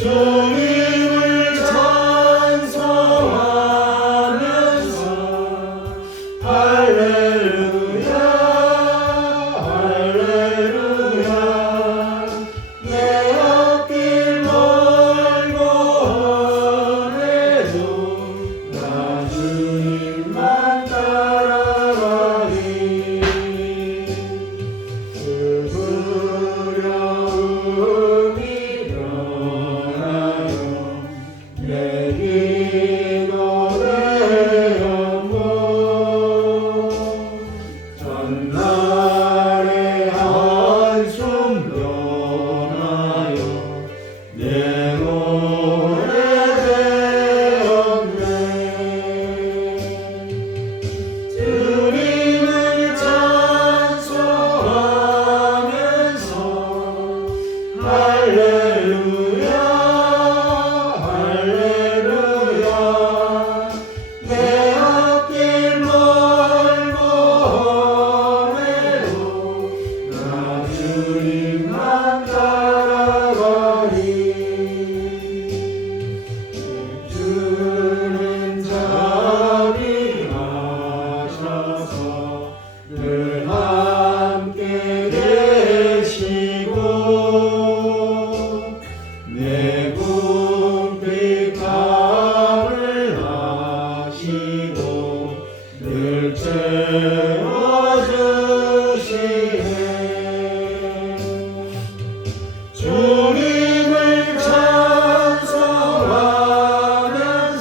주님을 찬송하면서 할렐루야 할렐루야 내 앞길 멀고 험해도 나 주님만 따라가리 그 두려움이 변하여 내 기도의 영광 전날의 한숨 변하여 내 노래 되었네 주님을 찬송하면서 할렐루야 할렐루야 내 앞길 멀고 험해도 나 주님만 따라가리 주는 자비하셔서 늘 함께 계시고 내 궁핍함을 아시고 늘 채워주시네 주님을 찬송하면서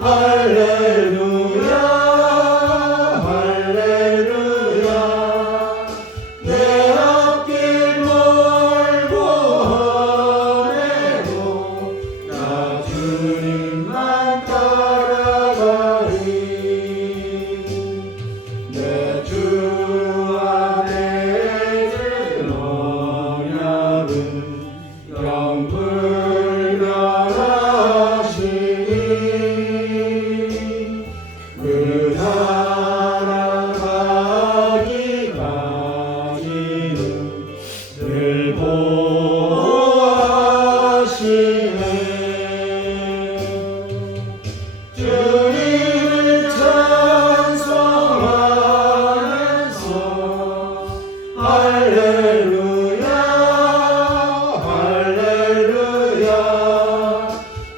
할렐루야 할렐루야 내 앞길 멀고 험해도 나 주님만 따라가리 내 주 안에 있는 언약은 영불변하시니 그 나라 가기까지는 늘 보호하시네 주님을 찬송하면서 할렐루야 할렐루야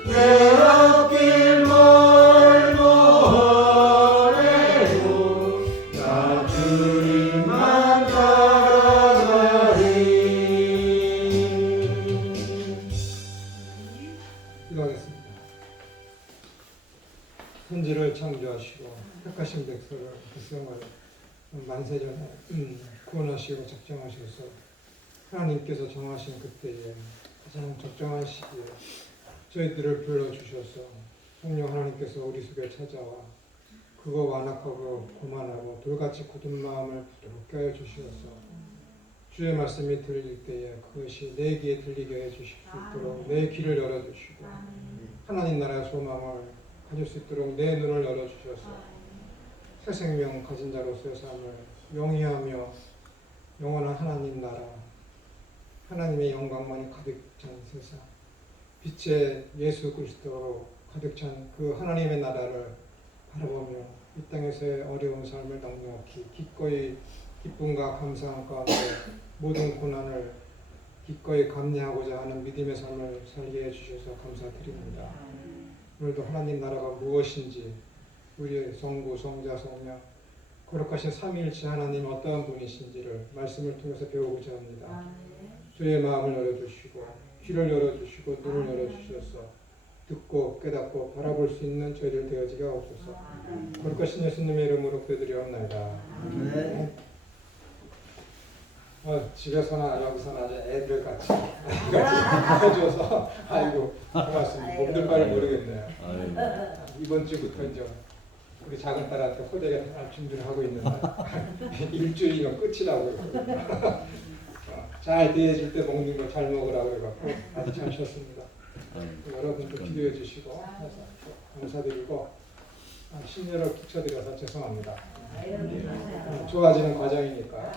내 앞길 멀고 험해도 나 주님만 따라가리 기도하겠습니다. 천지를 창조하시고 택하신 백성을 만세전에 구원하시고 작정하셔서 하나님께서 정하신 그때에 가장 적정한 시기에 저희들을 불러주셔서 성령 하나님께서 우리 속에 찾아와 그거 완악하고 고만하고 돌같이 굳은 마음을 부드럽게 하여 주시어서 주의 말씀이 들릴 때에 그것이 내 귀에 들리게 해 주실 수 있도록 내 귀를 열어주시고 하나님 나라의 소망을 가질 수 있도록 내 눈을 열어주셔서 새 생명 가진 자로서의 삶을 영위하며 영원한 하나님 나라 하나님의 영광만이 가득 찬 세상 빛의 예수 그리스도로 가득 찬 그 하나님의 나라를 바라보며 이 땅에서의 어려운 삶을 넉넉히 기꺼이 기쁨과 감사함 가운데 모든 고난을 기꺼이 감내하고자 하는 믿음의 삶을 살게 해주셔서 감사드립니다. 오늘도 하나님 나라가 무엇인지 우리의 성부, 성자, 성령 거룩하신 삼위일체 하나님 어떠한 분이신지를 말씀을 통해서 배우고자 합니다. 주의 마음을 열어주시고 귀를 열어주시고 눈을 열어주셔서 듣고 깨닫고 바라볼 수 있는 저희들 되어지게 하옵소서. 거룩하신 예수님의 이름으로 기도드리옵나이다. 집에서나 여기서나 애들 같이 해줘서 아이고 고맙습니다. 몸들 바를 모르겠네요. 이번 주부터 이제 우리 작은 딸한테 호되게 할 준비를 하고 있는데 일주일이면 끝이라고 그러거든요. 잘 대해줄 때 먹는 거 잘 먹으라고 해갖고 아주 잘 쉬었습니다. 여러분도 기도해 주시고 감사드리고 심려를 끼쳐드려서 죄송합니다. 좋아지는 과정이니까.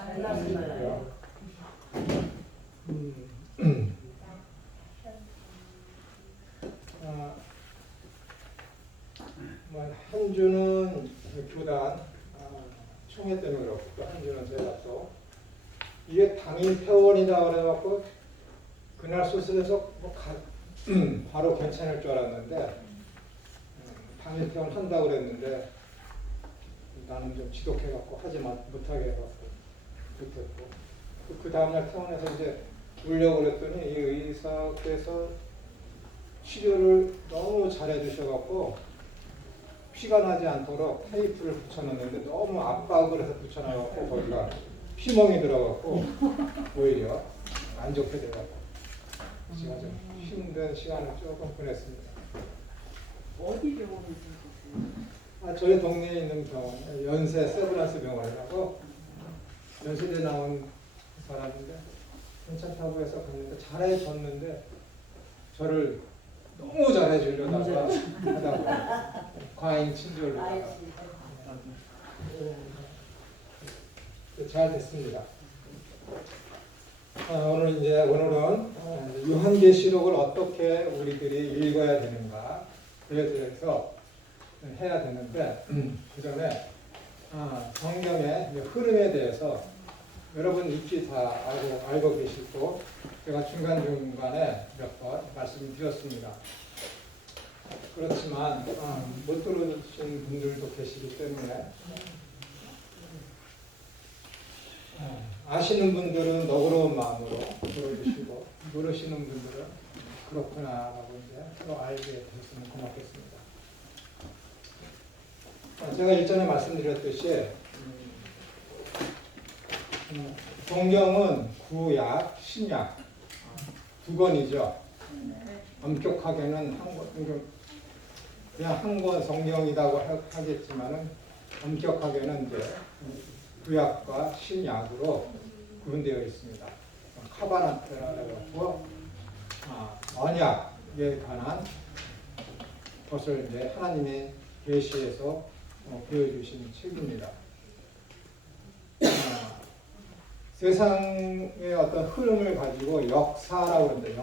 한 주는 교단 총회 때문에 그렇고 또 한 주는 제가 또 이게 당일 퇴원이다 그래갖고 그날 수술해서 바로 괜찮을 줄 알았는데 당일 퇴원한다고 그랬는데 나는 좀 지독해갖고 하지 못하게 해갖고 못했고 그 다음날 퇴원해서 이제 울려고 그랬더니 이 의사께서 치료를 너무 잘해주셔갖고 피가 나지 않도록 테이프를 붙여놨는데 너무 압박을 해서 붙여놔갖고 거기가 피멍이 들어갖고 오히려 안 좋게 돼갖고 제가 좀 힘든 시간을 조금 보냈습니다. 어디 병원에 있으셨어요? 저희 동네에 있는 병원, 연세 세브란스 병원이라고 연세대 나온 사람인데 괜찮다고 해서 갔는데 잘해줬는데 저를 너무 잘해주려다가 하다가 과잉 친절로 잘 됐습니다. 오늘은 요한계시록을 어떻게 우리들이 읽어야 되는가 그에 대해서 해야 되는데 그 전에 성경의 흐름에 대해서 여러분 익히 다 알고 계시고 제가 중간중간에 몇 번 말씀드렸습니다. 그렇지만 못 들으신 분들도 계시기 때문에 아시는 분들은 너그러운 마음으로 들어주시고 모르시는 분들은 그렇구나라고 이제 서로 알게 됐으면 고맙겠습니다. 제가 일전에 말씀드렸듯이 성경은 구약, 신약 두 권이죠. 엄격하게는 그냥 한 권 성경이라고 하겠지만은 엄격하게는 이제 구약과 신약으로 구분되어 있습니다. 카바나트라고 언약에 관한 것을 이제 하나님의 계시에서 보여주신 책입니다. 세상의 어떤 흐름을 가지고 역사라고 그러는데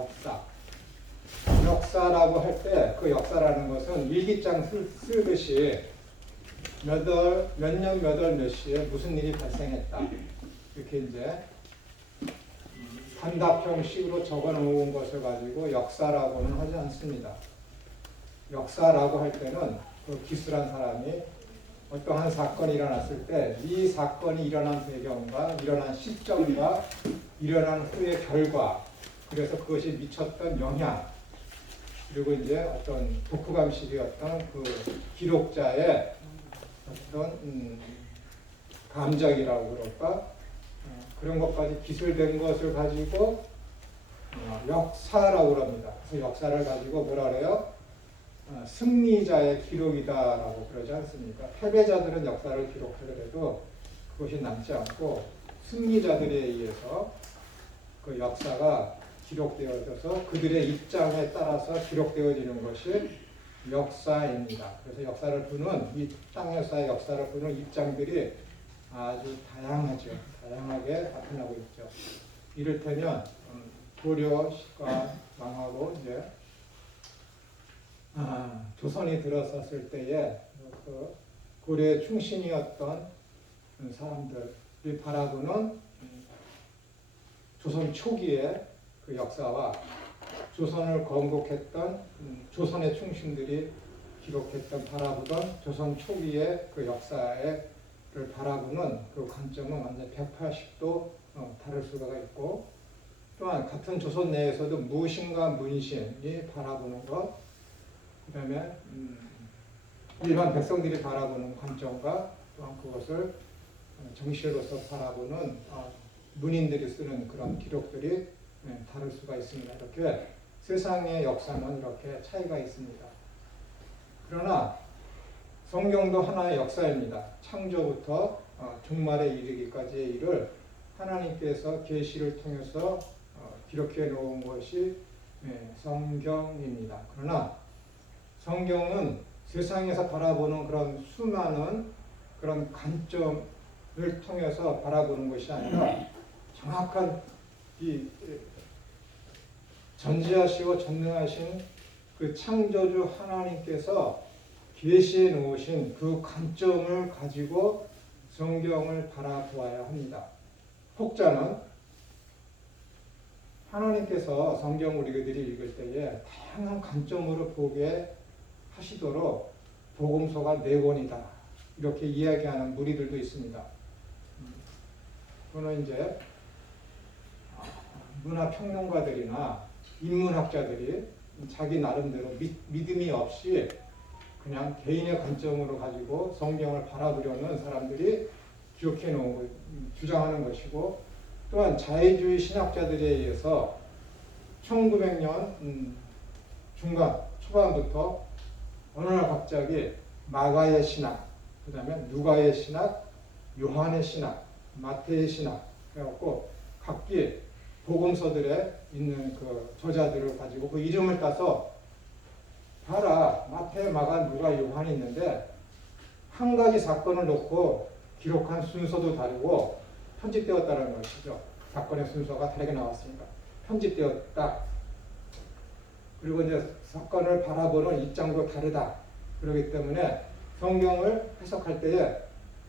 역사라고 할 때 그 역사라는 것은 일기장 쓰듯이 몇 년 몇 시에 무슨 일이 발생했다 이렇게 이제 단답형식으로 적어놓은 것을 가지고 역사라고는 하지 않습니다. 역사라고 할 때는 그 기술한 사람이 어떠한 사건이 일어났을 때 이 사건이 일어난 배경과 일어난 시점과 일어난 후의 결과 그래서 그것이 미쳤던 영향 그리고 이제 어떤 독후감식이었던 그 기록자의 어떤 감정이라고 그럴까 그런 것까지 기술된 것을 가지고 역사라고 그럽니다. 그래서 역사를 가지고 뭐라 그래요? 승리자의 기록이다라고 그러지 않습니까? 패배자들은 역사를 기록하더라도 그것이 남지 않고 승리자들에 의해서 그 역사가 기록되어져서 그들의 입장에 따라서 기록되어지는 것이 역사입니다. 그래서 역사를 보는 이 땅에서의 역사를 보는 입장들이 아주 다양하죠. 다양하게 나타나고 있죠. 이를테면 고려가 망하고 이제 조선이 들어섰을 때에 그 고려의 충신이었던 사람들이 바라보는 조선 초기의 그 역사와 조선을 건국했던 조선의 충신들이 기록했던 바라보던 조선 초기의 그 역사를 바라보는 그 관점은 완전 180도 다를 수가 있고 또한 같은 조선 내에서도 무신과 문신이 바라보는 것 그 다음에 일반 백성들이 바라보는 관점과 또한 그것을 정시로서 바라보는 문인들이 쓰는 그런 기록들이 다를 수가 있습니다. 이렇게 세상의 역사는 이렇게 차이가 있습니다. 그러나 성경도 하나의 역사입니다. 창조부터 종말에 이르기까지의 일을 하나님께서 계시를 통해서 기록해 놓은 것이 성경입니다. 그러나 성경은 세상에서 바라보는 그런 수많은 그런 관점을 통해서 바라보는 것이 아니라 정확한 이 전지하시고 전능하신 그 창조주 하나님께서 계시해 놓으신 그 관점을 가지고 성경을 바라보아야 합니다. 혹자는 하나님께서 성경 우리들이 읽을 때에 다양한 관점으로 보게 하시도록 복음서가 4권이다. 이렇게 이야기하는 무리들도 있습니다. 그거는 이제 문화평론가들이나 인문학자들이 자기 나름대로 믿음이 없이 그냥 개인의 관점으로 가지고 성경을 바라보려는 사람들이 기록해 놓은 것, 주장하는 것이고, 또한 자유주의 신학자들에 의해서 1900년 중간 초반부터 어느 날 갑자기 마가의 신학, 그 다음에 누가의 신학, 요한의 신학, 마태의 신학 해갖고 각기 복음서들에 있는 그 저자들을 가지고 그 이름을 따서 봐라, 마태, 마가, 누가, 요한이 있는데 한 가지 사건을 놓고 기록한 순서도 다르고 편집되었다는 것이죠. 사건의 순서가 다르게 나왔으니까 편집되었다. 그리고 이제 사건을 바라보는 입장도 다르다. 그렇기 때문에 성경을 해석할 때에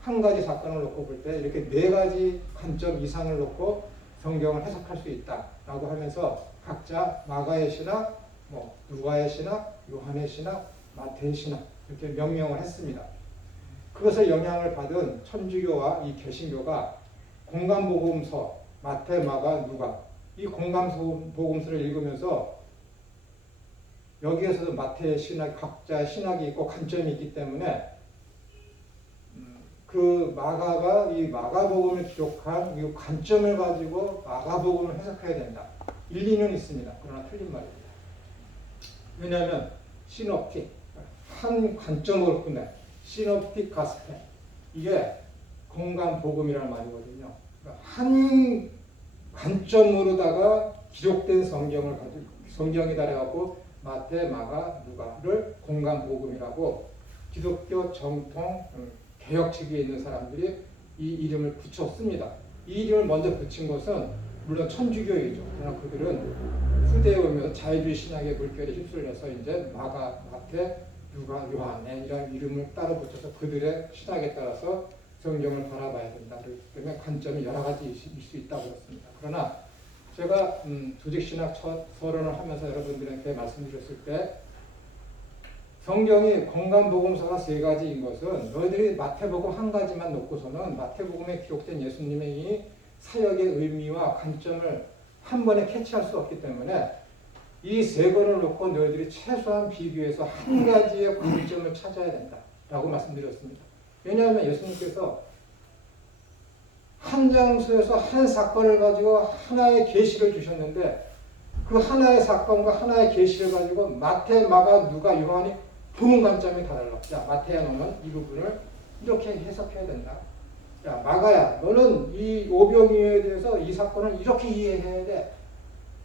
한 가지 사건을 놓고 볼 때 이렇게 4가지 관점 이상을 놓고 성경을 해석할 수 있다라고 하면서 각자 마가의 신학, 누가의 신학, 요한의 신학, 마태의 신학 이렇게 명명을 했습니다. 그것을 영향을 받은 천주교와 이 개신교가 공간복음서, 마태, 마가, 누가 이 공간복음서를 읽으면서 여기에서도 마태의 신학, 각자의 신학이 있고 관점이 있기 때문에 그 마가가 이 마가복음을 기록한 이 관점을 가지고 마가복음을 해석해야 된다. 일리는 있습니다. 그러나 틀린 말입니다. 왜냐하면 시놉틱, 한 관점으로 끝내 시놉틱 가스펠, 이게 공간복음이라는 말이거든요. 그러니까 한 관점으로다가 기록된 성경을 가지고 성경이다 해갖고 마태, 마가, 누가를 공간복음이라고 기독교 정통 개혁 측에 있는 사람들이 이 이름을 붙였습니다. 이 이름을 먼저 붙인 것은 물론 천주교이죠. 그러나 그들은 후대에 오면서 자유주의 신학의 물결에 휩쓸려서 이제 마가, 마태, 누가, 요한 이런 이름을 따로 붙여서 그들의 신학에 따라서 성경을 바라봐야 된다. 그렇기 때문에 관점이 여러 가지일 수 있다고 그랬습니다. 그러나 제가 조직신학 첫 서론을 하면서 여러분들에게 말씀드렸을 때 성경이 공간복음서가 3가지인 것은 너희들이 마태복음 한 가지만 놓고서는 마태복음에 기록된 예수님의 이 사역의 의미와 관점을 한 번에 캐치할 수 없기 때문에 이 3권을 놓고 너희들이 최소한 비교해서 한 가지의 관점을 찾아야 된다라고 말씀드렸습니다. 왜냐하면 예수님께서 한 장소에서 한 사건을 가지고 하나의 계시를 주셨는데 그 하나의 사건과 하나의 계시를 가지고 마태, 마가, 누가, 요한이 보는 관점이 다 달라. 자, 마태야 너는 이 부분을 이렇게 해석해야 된다. 야, 마가야 너는 이 오병이어에 대해서 이 사건을 이렇게 이해해야 돼.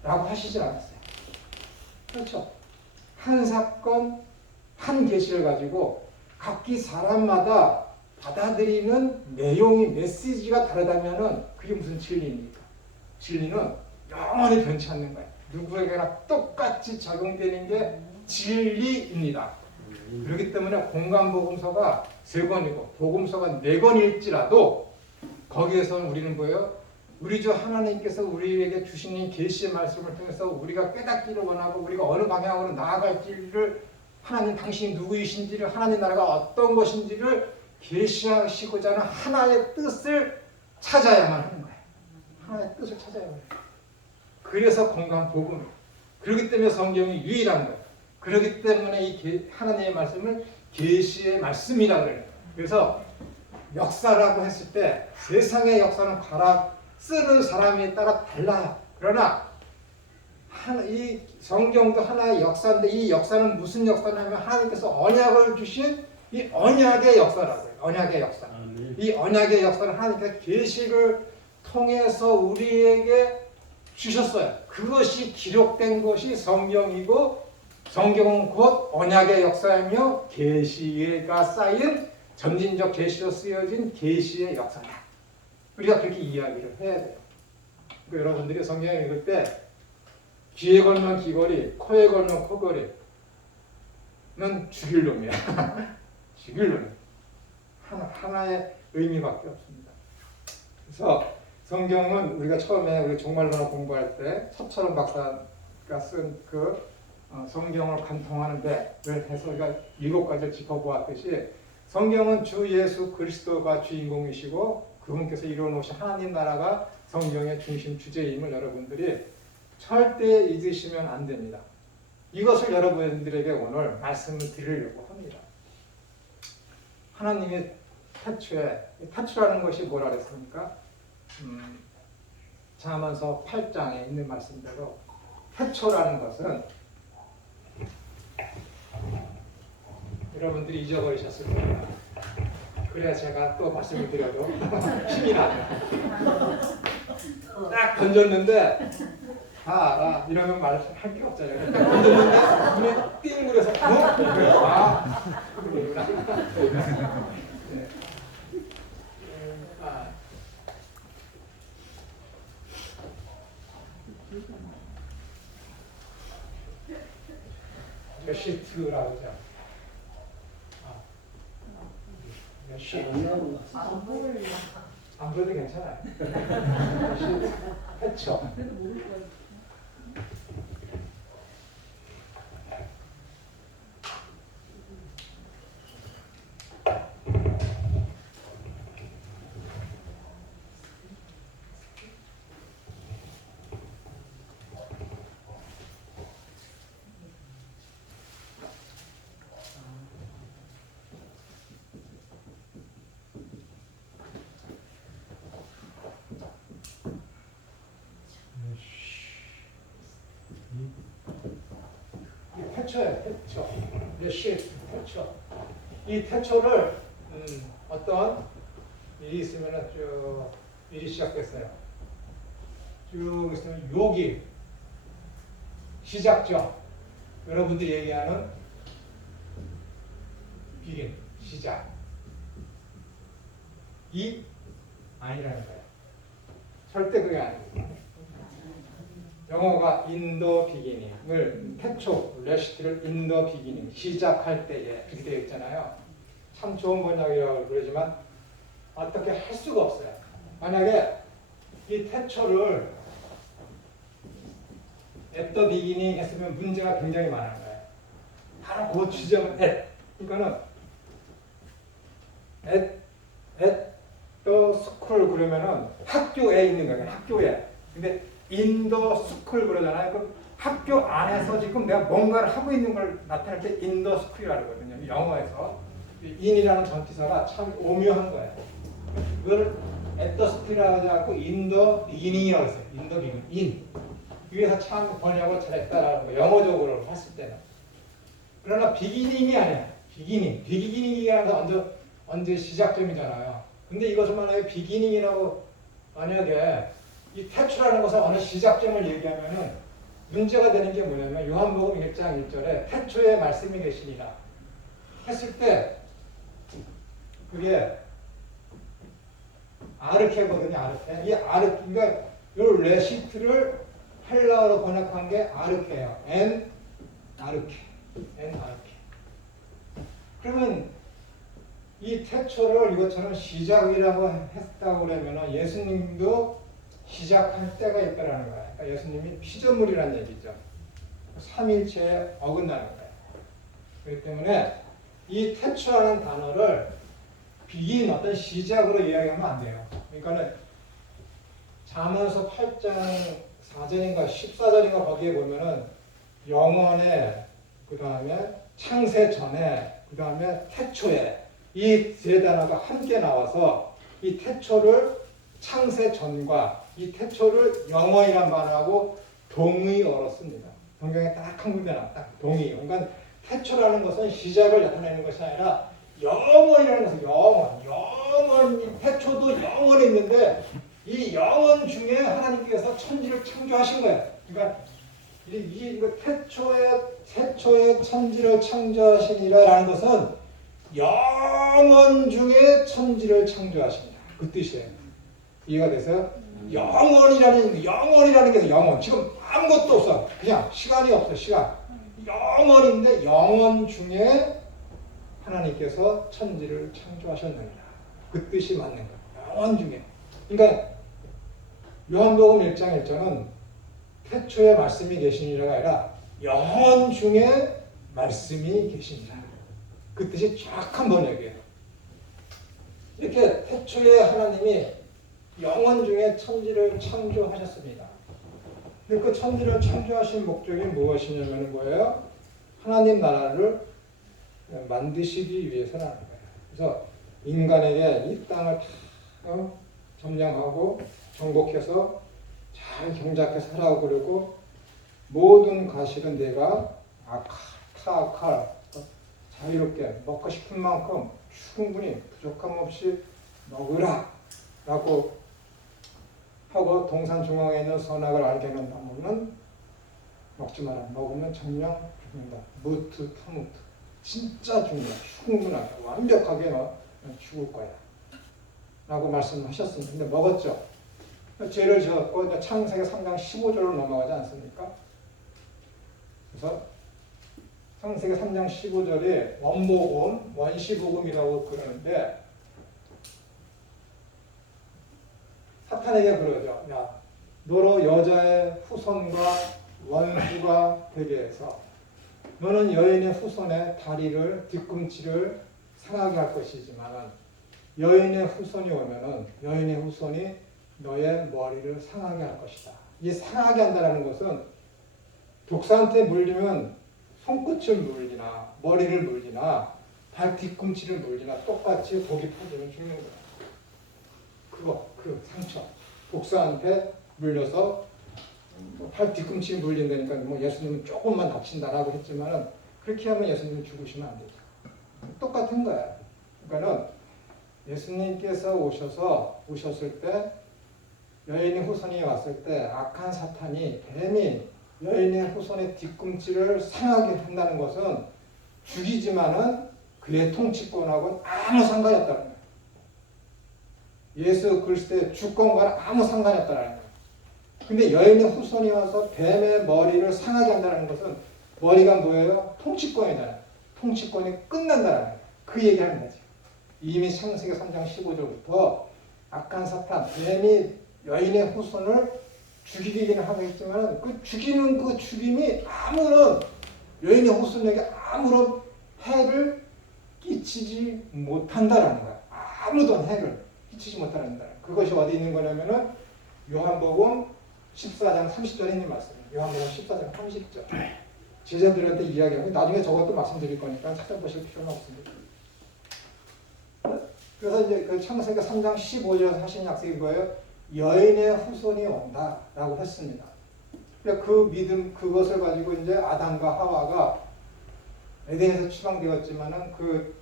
라고 하시질 않았어요. 그렇죠. 한 사건, 한 계시를 가지고 각기 사람마다 받아들이는 내용이 메시지가 다르다면은 그게 무슨 진리입니까? 진리는 영원히 변치 않는 거예요. 누구에게나 똑같이 적용되는 게 진리입니다. 그렇기 때문에 공간복음서가 3권이고 복음서가 4권일지라도 거기에서는 우리는 뭐예요? 우리 주 하나님께서 우리에게 주시는 계시의 말씀을 통해서 우리가 깨닫기를 원하고 우리가 어느 방향으로 나아갈지를 하나님 당신이 누구이신지를 하나님 나라가 어떤 것인지를 계시하시고자 하는 하나의 뜻을 찾아야만 하는 거예요. 하나의 뜻을 찾아야만 해요. 그래서 공간복음. 그렇기 때문에 성경이 유일한 거예요. 그렇기 때문에 이 하나님의 말씀을 계시의 말씀이라고 그래요. 그래서 역사라고 했을 때 세상의 역사는 쓰는 사람에 따라 달라요. 그러나 이 성경도 하나의 역사인데 이 역사는 무슨 역사냐면 하나님께서 언약을 주신 이 언약의 역사라고요. 언약의 역사. 이 언약의 역사는 하나님께서 계시를 통해서 우리에게 주셨어요. 그것이 기록된 것이 성경이고 성경은 곧 언약의 역사이며 계시가 쌓인 점진적 계시로 쓰여진 계시의 역사다. 우리가 그렇게 이야기를 해야 돼요. 그러니까 여러분들이 성경을 읽을 때 귀에 걸면 귀걸이, 코에 걸면 코걸이는 죽일 놈이야. 주길로는 하나의 의미밖에 없습니다. 그래서 성경은 우리가 처음에 우리 종말론을 공부할 때 서철원 박사가 쓴 그 성경을 관통하는데 해서 우리가 7가지를 짚어보았듯이 성경은 주 예수 그리스도가 주인공이시고 그분께서 이루어놓으신 하나님 나라가 성경의 중심 주제임을 여러분들이 절대 잊으시면 안 됩니다. 이것을 여러분들에게 오늘 말씀을 드리려고 합니다. 하나님의 태초라는 것이 뭐라 그랬습니까? 잠언서 8장에 있는 말씀대로 태초라는 것은 여러분들이 잊어버리셨을 거예요. 그래야 제가 또 말씀을 드려도 힘이 나요. 딱 던졌는데 다 알아. 이러면 말할 게 없잖아요. 딱 던졌는데 눈에 띵 그래서 그러구나. 네. 시트라고 하죠. 안 보여도 괜찮아요. 태초. 태초예요, 태초. 태초. 이 태초를 어떤 일이 있으면은 쭉 일이 시작됐어요. 쭉 있으면 요기 시작점. 여러분들이 얘기하는 비긴 시작. 이 아니라는 거예요. 절대 그게 아니에요. 영어가 in the beginning을 태초, 레시트를 in the beginning 시작할 때에 이렇게 되어 있잖아요. 참 좋은 번역이라고 그러지만 어떻게 할 수가 없어요. 만약에 이 태초를 at the beginning 했으면 문제가 굉장히 많은 거예요. 바로 그 지점은 at. 그러니까는 at the school 그러면은 학교에 있는 거예요. 학교에. 근데 in the school 그러잖아요. 그럼 학교 안에서 지금 내가 뭔가를 하고 있는 걸 나타낼 때 in the school이라고 하거든요. 영어에서 in이라는 전치사가 참 오묘한 거예요. 그걸 at the school이라고 하지 않고 in the beginning이라고 했어요. in the beginning. in. 위에서 참 번역을 잘했다라는 거. 영어적으로 했을 때는. 그러나 beginning이 아니야. beginning이라는 언제 시작점이잖아요. 근데 이것을 만약에 beginning이라고 만약에 이 태초라는 것은 어느 시작점을 얘기하면은 문제가 되는 게 뭐냐면 요한복음 1장 1절에 태초에 말씀이 계시니라 했을 때 그게 아르케거든요. 아르케. 이 그러니까 요 레시트를 헬라어로 번역한 게 아르케예요. 엔 아르케. 그러면 이 태초를 이것처럼 시작이라고 했다고 그러면 예수님도 시작할 때가 있다라는 거예요. 그러니까 예수님이 피조물이라는 얘기죠. 삼일체에 어긋나는 거예요. 그렇기 때문에 이 태초라는 단어를 비긴 어떤 시작으로 이야기하면 안 돼요. 그러니까는 잠언서 8장 4절인가 14절인가 거기에 보면은 영원에 그 다음에 창세 전에 그 다음에 태초에 이 세 단어가 함께 나와서 이 태초를 창세 전과 이 태초를 영원이란 말하고 동의어로 씁니다. 성경에 딱 한 군데 나와 딱 동의. 그러니까 태초라는 것은 시작을 나타내는 것이 아니라 영원이라는 것은 영원. 태초도 영원에 있는데 이 영원 중에 하나님께서 천지를 창조하신 거예요. 그러니까 이거 태초에 천지를 창조하시니라라는 것은 영원 중에 천지를 창조하십니다. 그 뜻이에요. 이해가 되세요? 영원이라는 게 영원. 지금 아무것도 없어. 그냥 시간이 없어. 시간. 영원인데 영원 중에 하나님께서 천지를 창조하셨느니라. 그 뜻이 맞는 거예요. 영원 중에. 그러니까 요한복음 1장 1절은 태초에 말씀이 계시니라가 아니라 영원 중에 말씀이 계시니라. 그 뜻이 정확한 번역이에요. 이렇게 태초에 하나님이 영원 중에 천지를 창조하셨습니다. 근데 그 천지를 창조하신 목적이 무엇이냐면 뭐예요? 하나님 나라를 만드시기 위해서라는 거예요. 그래서 인간에게 이 땅을 다 점령하고 정복해서 잘 경작해 살아오고 그러고 모든 과실은 내가 타악할 자유롭게 먹고 싶은 만큼 충분히 부족함 없이 먹으라 라고 하고 동산 중앙에 있는 선악을 알게 하는 나무는 먹지 마라. 먹으면 정령 죽는다. 무트 타무트. 진짜 죽는다. 충분하게 완벽하게 죽을 거야 라고 말씀하셨습니다. 근데 먹었죠. 죄를 지었고 창세기 3장 15절로 넘어가지 않습니까? 그래서 창세기 3장 15절에 원복음, 원시복음이라고 그러는데 사탄에게 그러죠. 야, 너로 여자의 후손과 원수가 되게 해서 너는 여인의 후손의 다리를 뒤꿈치를 상하게 할 것이지만 여인의 후손이 오면은 여인의 후손이 너의 머리를 상하게 할 것이다. 이 상하게 한다는 것은 독사한테 물리면 손끝을 물리나 머리를 물리나 발 뒤꿈치를 물리나 똑같이 독이 퍼지면 죽는 거야. 그 상처. 독사한테 물려서 팔 뒤꿈치 물린다니까 뭐 예수님은 조금만 다친다라고 했지만은 그렇게 하면 예수님은 죽으시면 안 되죠. 똑같은 거야. 그러니까는 예수님께서 오셨을 때 여인의 후손이 왔을 때 악한 사탄이 뱀이 여인의 후손의 뒤꿈치를 상하게 한다는 것은 죽이지만은 그의 통치권하고는 아무 상관이 없다는 거예요. 예수 그리스도의 주권과는 아무 상관이 없다는 거예요. 근데 여인의 후손이 와서 뱀의 머리를 상하게 한다는 것은 머리가 뭐예요? 통치권이잖아요. 통치권이 끝난다는 거예요. 그 얘기하는 거지. 이미 창세기 3장 15절부터 악한 사탄, 뱀이 여인의 후손을 죽이기는 하겠지만 그 죽이는 그 죽임이 아무런 여인의 후손에게 아무런 해를 끼치지 못한다라는 거야. 아무런 해를 끼치지 못한다는 거야. 그것이 어디 있는 거냐면은 요한복음 14장 30절에 있는 말씀이에요. 요한복음 14장 30절. 제자들한테 이야기하고 나중에 저것도 말씀드릴 거니까 찾아보실 필요는 없습니다. 그래서 이제 그 창세기 3장 15절에서 하신 약속이 뭐예요? 여인의 후손이 온다라고 했습니다. 그 믿음 그것을 가지고 이제 아담과 하와가 에덴에서 추방되었지만은 그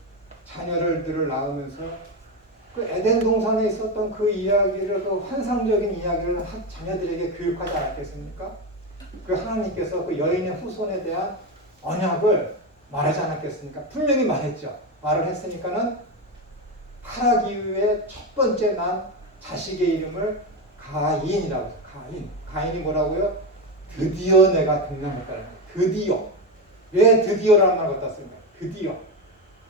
자녀들을 낳으면서 그 에덴 동산에 있었던 그 이야기를 그 환상적인 이야기를 자녀들에게 교육하지 않았겠습니까? 그 하나님께서 그 여인의 후손에 대한 언약을 말하지 않았겠습니까? 분명히 말했죠. 말을 했으니까는 타락 이후에 첫 번째 난 자식의 이름을 가인이라고 해요. 가인이 뭐라고요? 드디어 내가 등남했다는 거예요. 드디어. 왜 드디어라는 말 갖다 쓴 거예요? 드디어.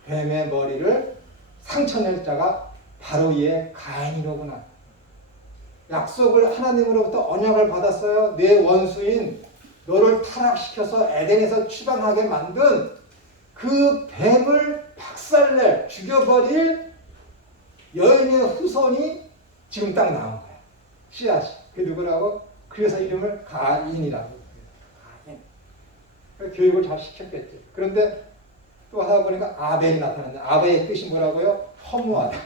뱀의 머리를 상처낼 자가 바로 얘 가인이로구나. 약속을 하나님으로부터 언약을 받았어요. 내 원수인 너를 타락시켜서 에덴에서 추방하게 만든 그 뱀을 박살낼 죽여버릴 여인의 후손이 지금 딱 나온 거야. 씨앗이. 그게 누구라고? 그래서 이름을 가인이라고. 가인. 교육을 잘 시켰겠지. 그런데 또 하다 보니까 아벨이 나타났는데 아벨의 뜻이 뭐라고요? 허무하다.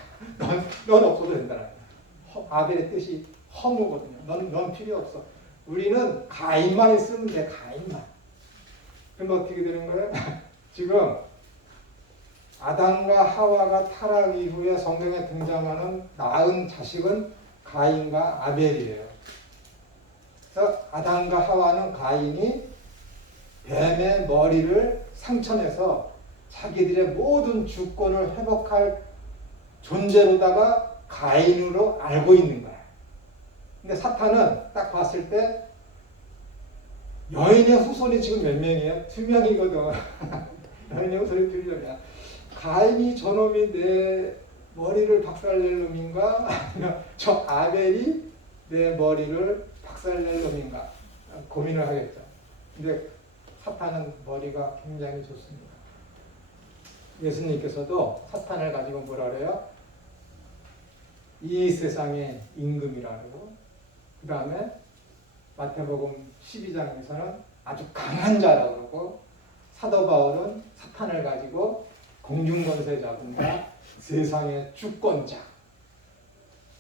넌 없어도 된다는 거야. 아벨의 뜻이 허무거든요. 넌 필요 없어. 우리는 가인만 있으면 돼. 가인만. 그럼 어떻게 되는 거예요? 지금 아담과 하와가 타락 이후에 성경에 등장하는 낳은 자식은 가인과 아벨이에요. 그래서 아담과 하와는 가인이 뱀의 머리를 상처내서 자기들의 모든 주권을 회복할 존재로다가 가인으로 알고 있는 거야. 근데 사탄은 딱 봤을 때 여인의 후손이 지금 몇 명이에요? 2명이거든. 여인의 후손이 2명이야. 가인이 저놈이 내 머리를 박살낼 놈인가? 아니면 저 아벨이 내 머리를 박살낼 놈인가? 고민을 하겠죠. 근데 사탄은 머리가 굉장히 좋습니다. 예수님께서도 사탄을 가지고 뭐라 그래요? 이 세상의 임금이라고. 그 다음에 마태복음 12장에서는 아주 강한 자라고 그러고, 사도 바울은 사탄을 가지고 공중권세 잡은 자, 세상의 주권자.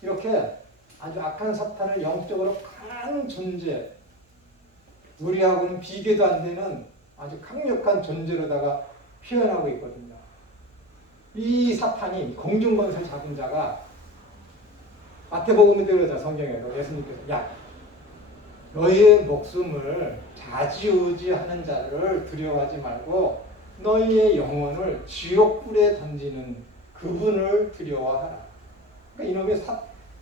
이렇게 아주 악한 사탄을 영적으로 강한 존재, 우리하고는 비교도 안 되는 아주 강력한 존재로다가 표현하고 있거든요. 이 사탄이 공중권세 잡은 자가 마태복음에 그러자, 성경에도 예수님께서 야, 너희의 목숨을 좌지우지하는 자를 두려워하지 말고 너희의 영혼을 지옥불에 던지는 그분을 두려워하라. 그러니까 이놈의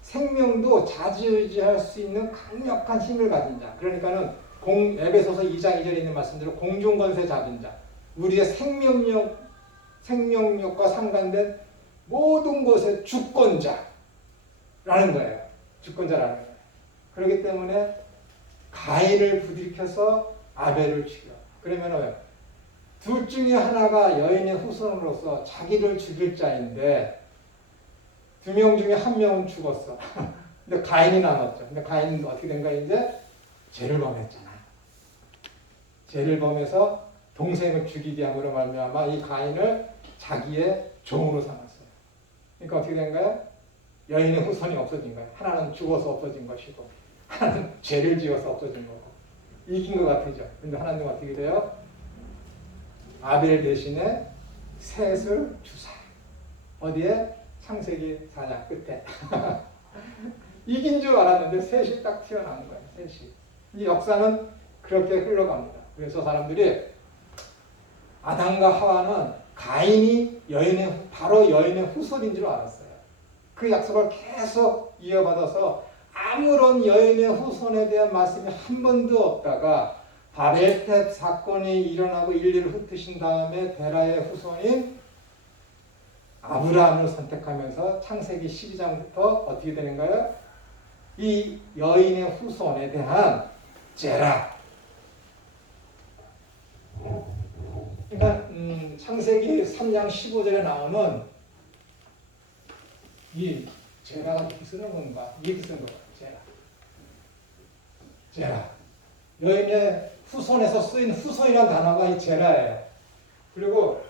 생명도 좌지우지할 수 있는 강력한 힘을 가진 자. 그러니까는 에베소서 2장 2절에 있는 말씀대로 공중권세 잡은 자. 우리의 생명력과 상관된 모든 것의 주권자라는 거예요. 주권자라는 거예요. 그렇기 때문에 가인을 부딪혀서 아벨을 죽여. 그러면 둘 중에 하나가 여인의 후손으로서 자기를 죽일 자인데 두 명 중에 한 명은 죽었어. 근데 가인이 남았죠. 근데 가인은 어떻게 된가? 이제 죄를 범했잖아요. 죄를 범해서 동생을 죽이게 함으로 말미암아 이 가인을 자기의 종으로 삼았어요. 그러니까 어떻게 된가요? 여인의 후손이 없어진 거예요. 하나는 죽어서 없어진 것이고 하나는 죄를 지어서 없어진 거고. 이긴 것 같으죠. 근데 하나님은 어떻게 돼요? 아벨 대신에 셋을 주사. 어디에? 창세기 4장 끝에. 이긴 줄 알았는데 셋이 딱 튀어나온 거예요. 셋이. 이 역사는 그렇게 흘러갑니다. 그래서 사람들이 아담과 하와는 가인이 바로 여인의 후손인 줄 알았어요. 그 약속을 계속 이어받아서 아무런 여인의 후손에 대한 말씀이 한 번도 없다가 바벨탑 사건이 일어나고 인류를 흩으신 다음에 베라의 후손인 아브라함을 선택하면서 창세기 12장부터 어떻게 되는가요? 이 여인의 후손에 대한 제라. 그러니까 창세기 3장 15절에 나오는 이 제라가 이렇게 쓰는 건가? 이렇게 쓰는 건가? 제라. 여인의 후손에서 쓰인 후손이라는 단어가 이 제라예요. 그리고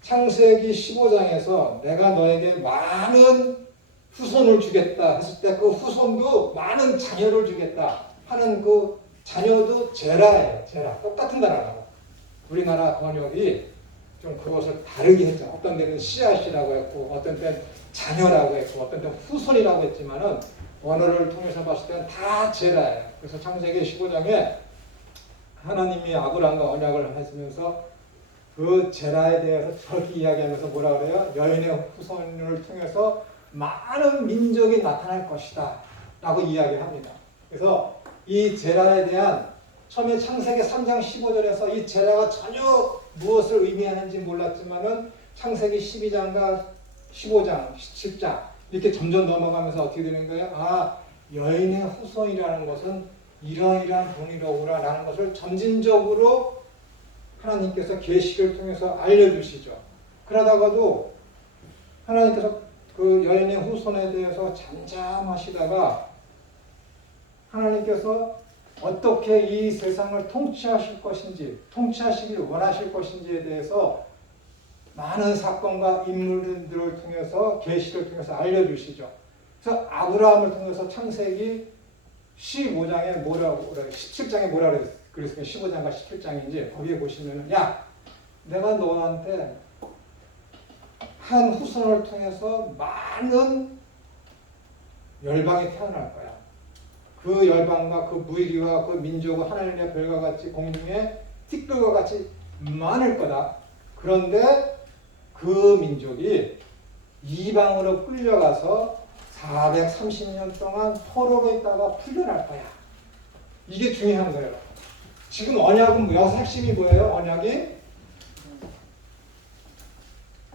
창세기 15장에서 내가 너에게 많은 후손을 주겠다 했을 때 그 후손도 많은 자녀를 주겠다 하는 그 자녀도 제라예요. 제라. 똑같은 단어라고. 우리나라 번역이 좀 그것을 다르게 했죠. 어떤 데는 씨앗이라고 했고 어떤 때는 자녀라고 했고 어떤 때는 후손이라고 했지만은 언어를 통해서 봤을 때는 다 제라예요. 그래서 창세기 15장에 하나님이 아브라함과 언약을 하시면서 그 제라에 대해서 저렇게 이야기하면서 뭐라 그래요? 여인의 후손을 통해서 많은 민족이 나타날 것이다 라고 이야기합니다. 그래서 이 제라에 대한 처음에 창세기 3장 15절에서 이 제라가 전혀 무엇을 의미하는지 몰랐지만은 창세기 12장과 15장, 17장 이렇게 점점 넘어가면서 어떻게 되는 거예요? 아, 여인의 후손이라는 것은 이러이러한 본이로구나 라는 것을 점진적으로 하나님께서 계시를 통해서 알려주시죠. 그러다가도 하나님께서 그 여인의 후손에 대해서 잠잠하시다가 하나님께서 어떻게 이 세상을 통치하실 것인지, 통치하시길 원하실 것인지에 대해서 많은 사건과 인물들을 통해서 계시를 통해서 알려주시죠. 그래서 아브라함을 통해서 창세기 15장에 뭐라고 17장에 뭐라 그랬어요? 15장과 17장인지 거기에 보시면은 야, 내가 너한테 한 후손을 통해서 많은 열방이 태어날 거야. 그 열방과 그 무리와 그 민족은 하나님의 별과 같이 공중에 티끌과 같이 많을 거다. 그런데 그 민족이 이방으로 끌려가서 430년 동안 포로로 있다가 풀려날 거야. 이게 중요한 거예요. 지금 언약은 여기서 핵심이 뭐예요? 언약이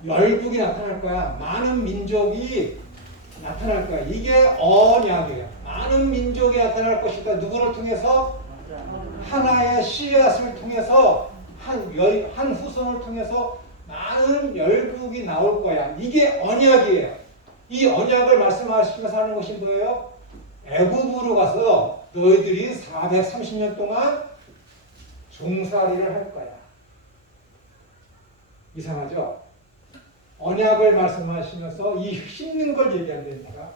열국이 나타날 거야. 많은 민족이 나타날 거야. 이게 언약이에요. 많은 민족이 나타날 것이다. 누구를 통해서? 하나의 씨앗을 통해서 한 후손을 통해서 많은 열국이 나올 거야. 이게 언약이에요. 이 언약을 말씀하시면서 하는 것이 뭐예요? 애굽으로 가서 너희들이 430년 동안 종살이를 할 거야. 이상하죠? 언약을 말씀하시면서 이 씹는 걸 얘기한다니까.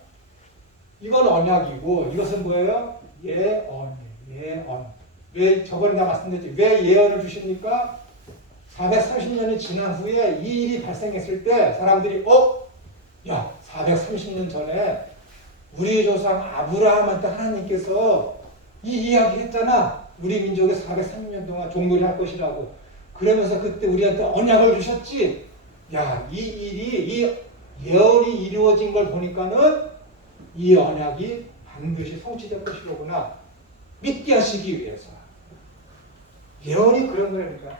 이건 언약이고 이것은 뭐예요? 예언이에요. 예언. 왜 저번에 나 말씀드렸지? 왜 예언을 주십니까? 430년이 지난 후에 이 일이 발생했을 때 사람들이 야 430년 전에 우리 조상 아브라함한테 하나님께서 이 이야기 했잖아. 우리 민족에 430년 동안 종놀이 할 것이라고. 그러면서 그때 우리한테 언약을 주셨지. 야, 이 일이, 이 예언이 이루어진 걸 보니까는 이 언약이 반드시 성취될 것이로구나. 믿게 하시기 위해서. 예언이 그런 거니까.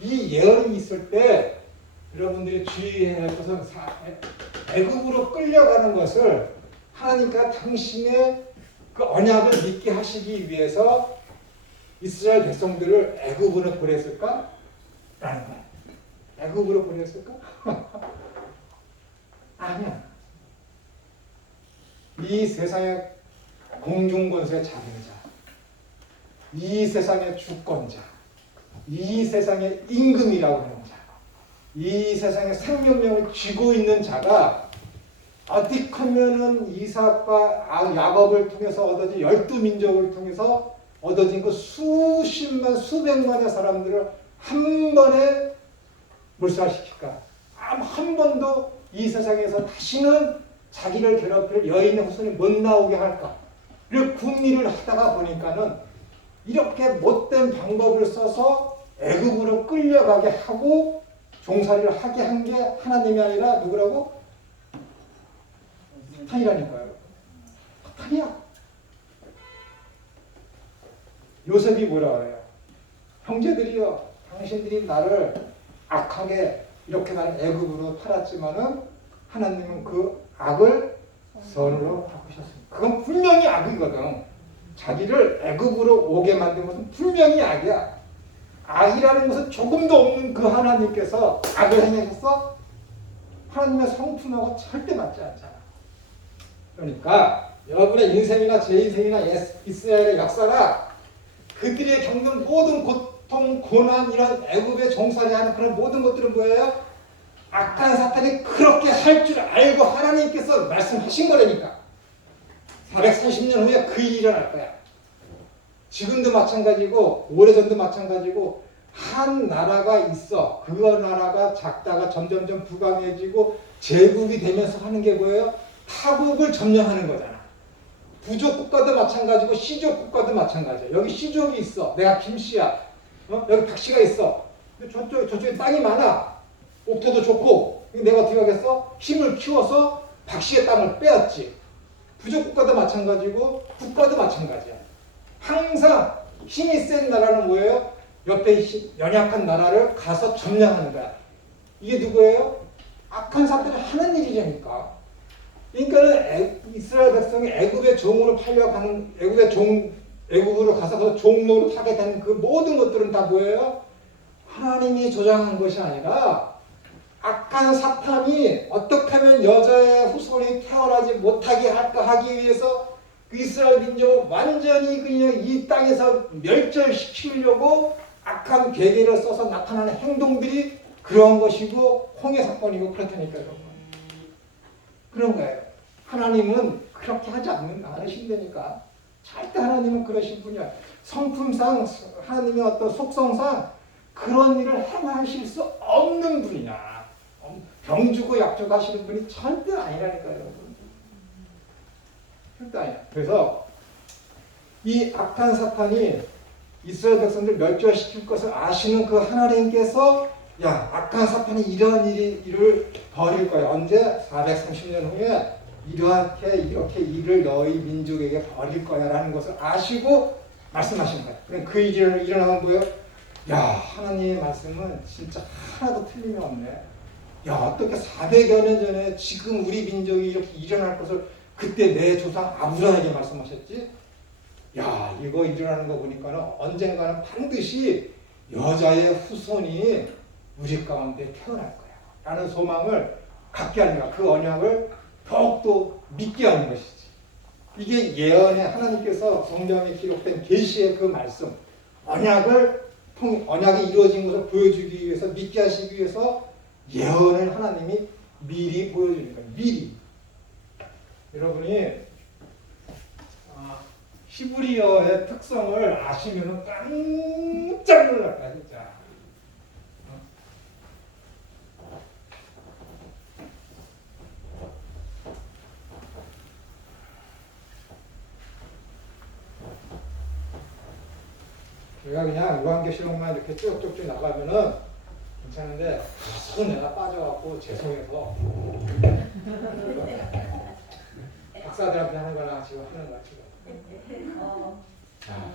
이 예언이 있을 때 여러분들이 주의해야 할 것은 애굽으로 끌려가는 것을 하나님과 당신의 그 언약을 믿게 하시기 위해서 이스라엘 백성들을 애굽으로 보냈을까? 라는 거야. 애굽으로 보냈을까? 아니야. 이 세상의 공중권세의 자본자, 이 세상의 주권자, 이 세상의 임금이라고 하는 자, 이 세상의 생명력을 쥐고 있는 자가 어떻게 하면은 이삭과 야곱을 통해서 얻어진 12민족을 통해서 얻어진 그 수십만 수백만의 사람들을 한 번에 몰살시킬까? 한 번도 이 세상에서 다시는 자기를 괴롭힐 여인의 후손이 못 나오게 할까? 를 궁리를 하다가 보니까는 이렇게 못된 방법을 써서 애굽으로 끌려가게 하고 종살이를 하게 한 게 하나님이 아니라 누구라고? 사탄이라니까요. 사탄이야. 요셉이 뭐라 그래요? 형제들이여, 당신들이 나를 악하게 이렇게 나를 애굽으로 팔았지만은 하나님은 그 악을 선으로 바꾸셨습니다. 그건 분명히 악이거든. 자기를 애굽으로 오게 만든 것은 분명히 악이야. 악이라는 것은 조금도 없는 그 하나님께서 악을 행하셨어? 하나님의 성품하고 절대 맞지 않잖아. 그러니까 여러분의 인생이나 제 인생이나 이스라엘의 역사가 그들이 겪는 모든 고통, 고난, 이런 애굽의 종살이하는 그런 모든 것들은 뭐예요? 악한 사탄이 그렇게 할 줄 알고 하나님께서 말씀하신 거라니까. 430년 후에 그 일이 일어날 거야. 지금도 마찬가지고 오래전도 마찬가지고 한 나라가 있어. 그 나라가 작다가 점점점 부강해지고 제국이 되면서 하는 게 뭐예요? 타국을 점령하는 거잖아. 부족 국가도 마찬가지고 시족 국가도 마찬가지야. 여기 시족이 있어. 내가 김씨야. 여기 박씨가 있어. 저쪽에 땅이 많아. 옥토도 좋고. 내가 어떻게 하겠어? 힘을 키워서 박씨의 땅을 빼앗지. 부족 국가도 마찬가지고 국가도 마찬가지야. 항상 힘이 센 나라는 뭐예요? 옆에 연약한 나라를 가서 점령하는 거야. 이게 누구예요? 악한 사람들이 하는 일이니까. 그러니까는 이스라엘 백성이 애굽의 종으로 팔려가는 애굽으로 가서 종로로 타게 되는 그 모든 것들은 다 뭐예요? 하나님이 조장한 것이 아니라 악한 사탄이 어떻게 하면 여자의 후손이 태어나지 못하게 할까 하기 위해서 그 이스라엘 민족을 완전히 그냥 이 땅에서 멸절시키려고 악한 계계를 써서 나타나는 행동들이 그런 것이고 홍해 사건이고 그렇다니까요. 그런 거예요. 하나님은 그렇게 하지 않으신다니까. 절대 하나님은 그러신 분이야. 성품상 하나님의 어떤 속성상 그런 일을 행하실 수 없는 분이야. 병 주고 약 주고 하시는 분이 절대 아니라니까요. 절대 아니야. 그래서 이 악한 사탄이 이스라엘 백성들 멸절시킬 것을 아시는 그 하나님께서 야, 악한 사탄이 이러한 일을 벌일 거야. 언제? 430년 후에 이렇게 일을 너희 민족에게 벌일 거야 라는 것을 아시고 말씀하시는 거야. 그럼 그 일이 일어나면 뭐예요? 야, 하나님의 말씀은 진짜 하나도 틀림이 없네. 야, 어떻게 400여 년 전에 지금 우리 민족이 이렇게 일어날 것을 그때 내 조상 아브라함에게 말씀하셨지? 야, 이거 일어나는 거 보니까는 언젠가는 반드시 여자의 후손이 우리 가운데 태어날 거야 라는 소망을 갖게 하니까 그 언약을 더욱더 믿게 하는 것이지. 이게 예언에 하나님께서 성경에 기록된 계시의 그 말씀, 언약이 이루어진 것을 보여주기 위해서, 믿게 하시기 위해서 예언을 하나님이 미리 보여주는 거예요. 미리. 여러분이 히브리어의 특성을 아시면 깜짝 놀랄 거야, 진짜. 제가 그냥 요한계시록만 이렇게 쭉쭉쭉 나가면은 괜찮은데 계속 내가 빠져갖고 죄송해서 박사들한테 하는 거랑 지금 하는 거야 지금. 자,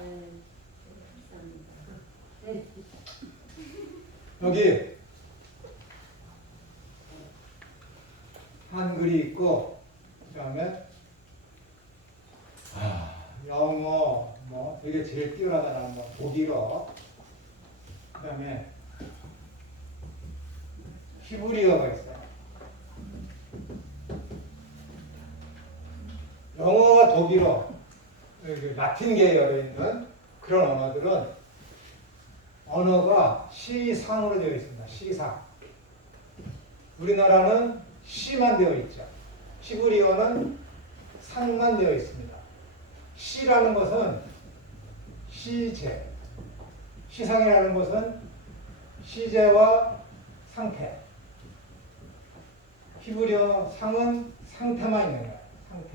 여기 한글이 있고 그다음에 영어 뭐 되게 제일 뛰어나다는 뭐 독일어 그다음에 히브리어가 있어요. 영어와 독일어, 라틴 계열에 있는 그런 언어들은 언어가 시상으로 되어 있습니다. 시상. 우리나라는 시만 되어 있죠. 히브리어는 상만 되어 있습니다. 시라는 것은 시제, 시상이라는 것은 시제와 상태. 히브리어 상은 상태만 있는 거예요. 상태.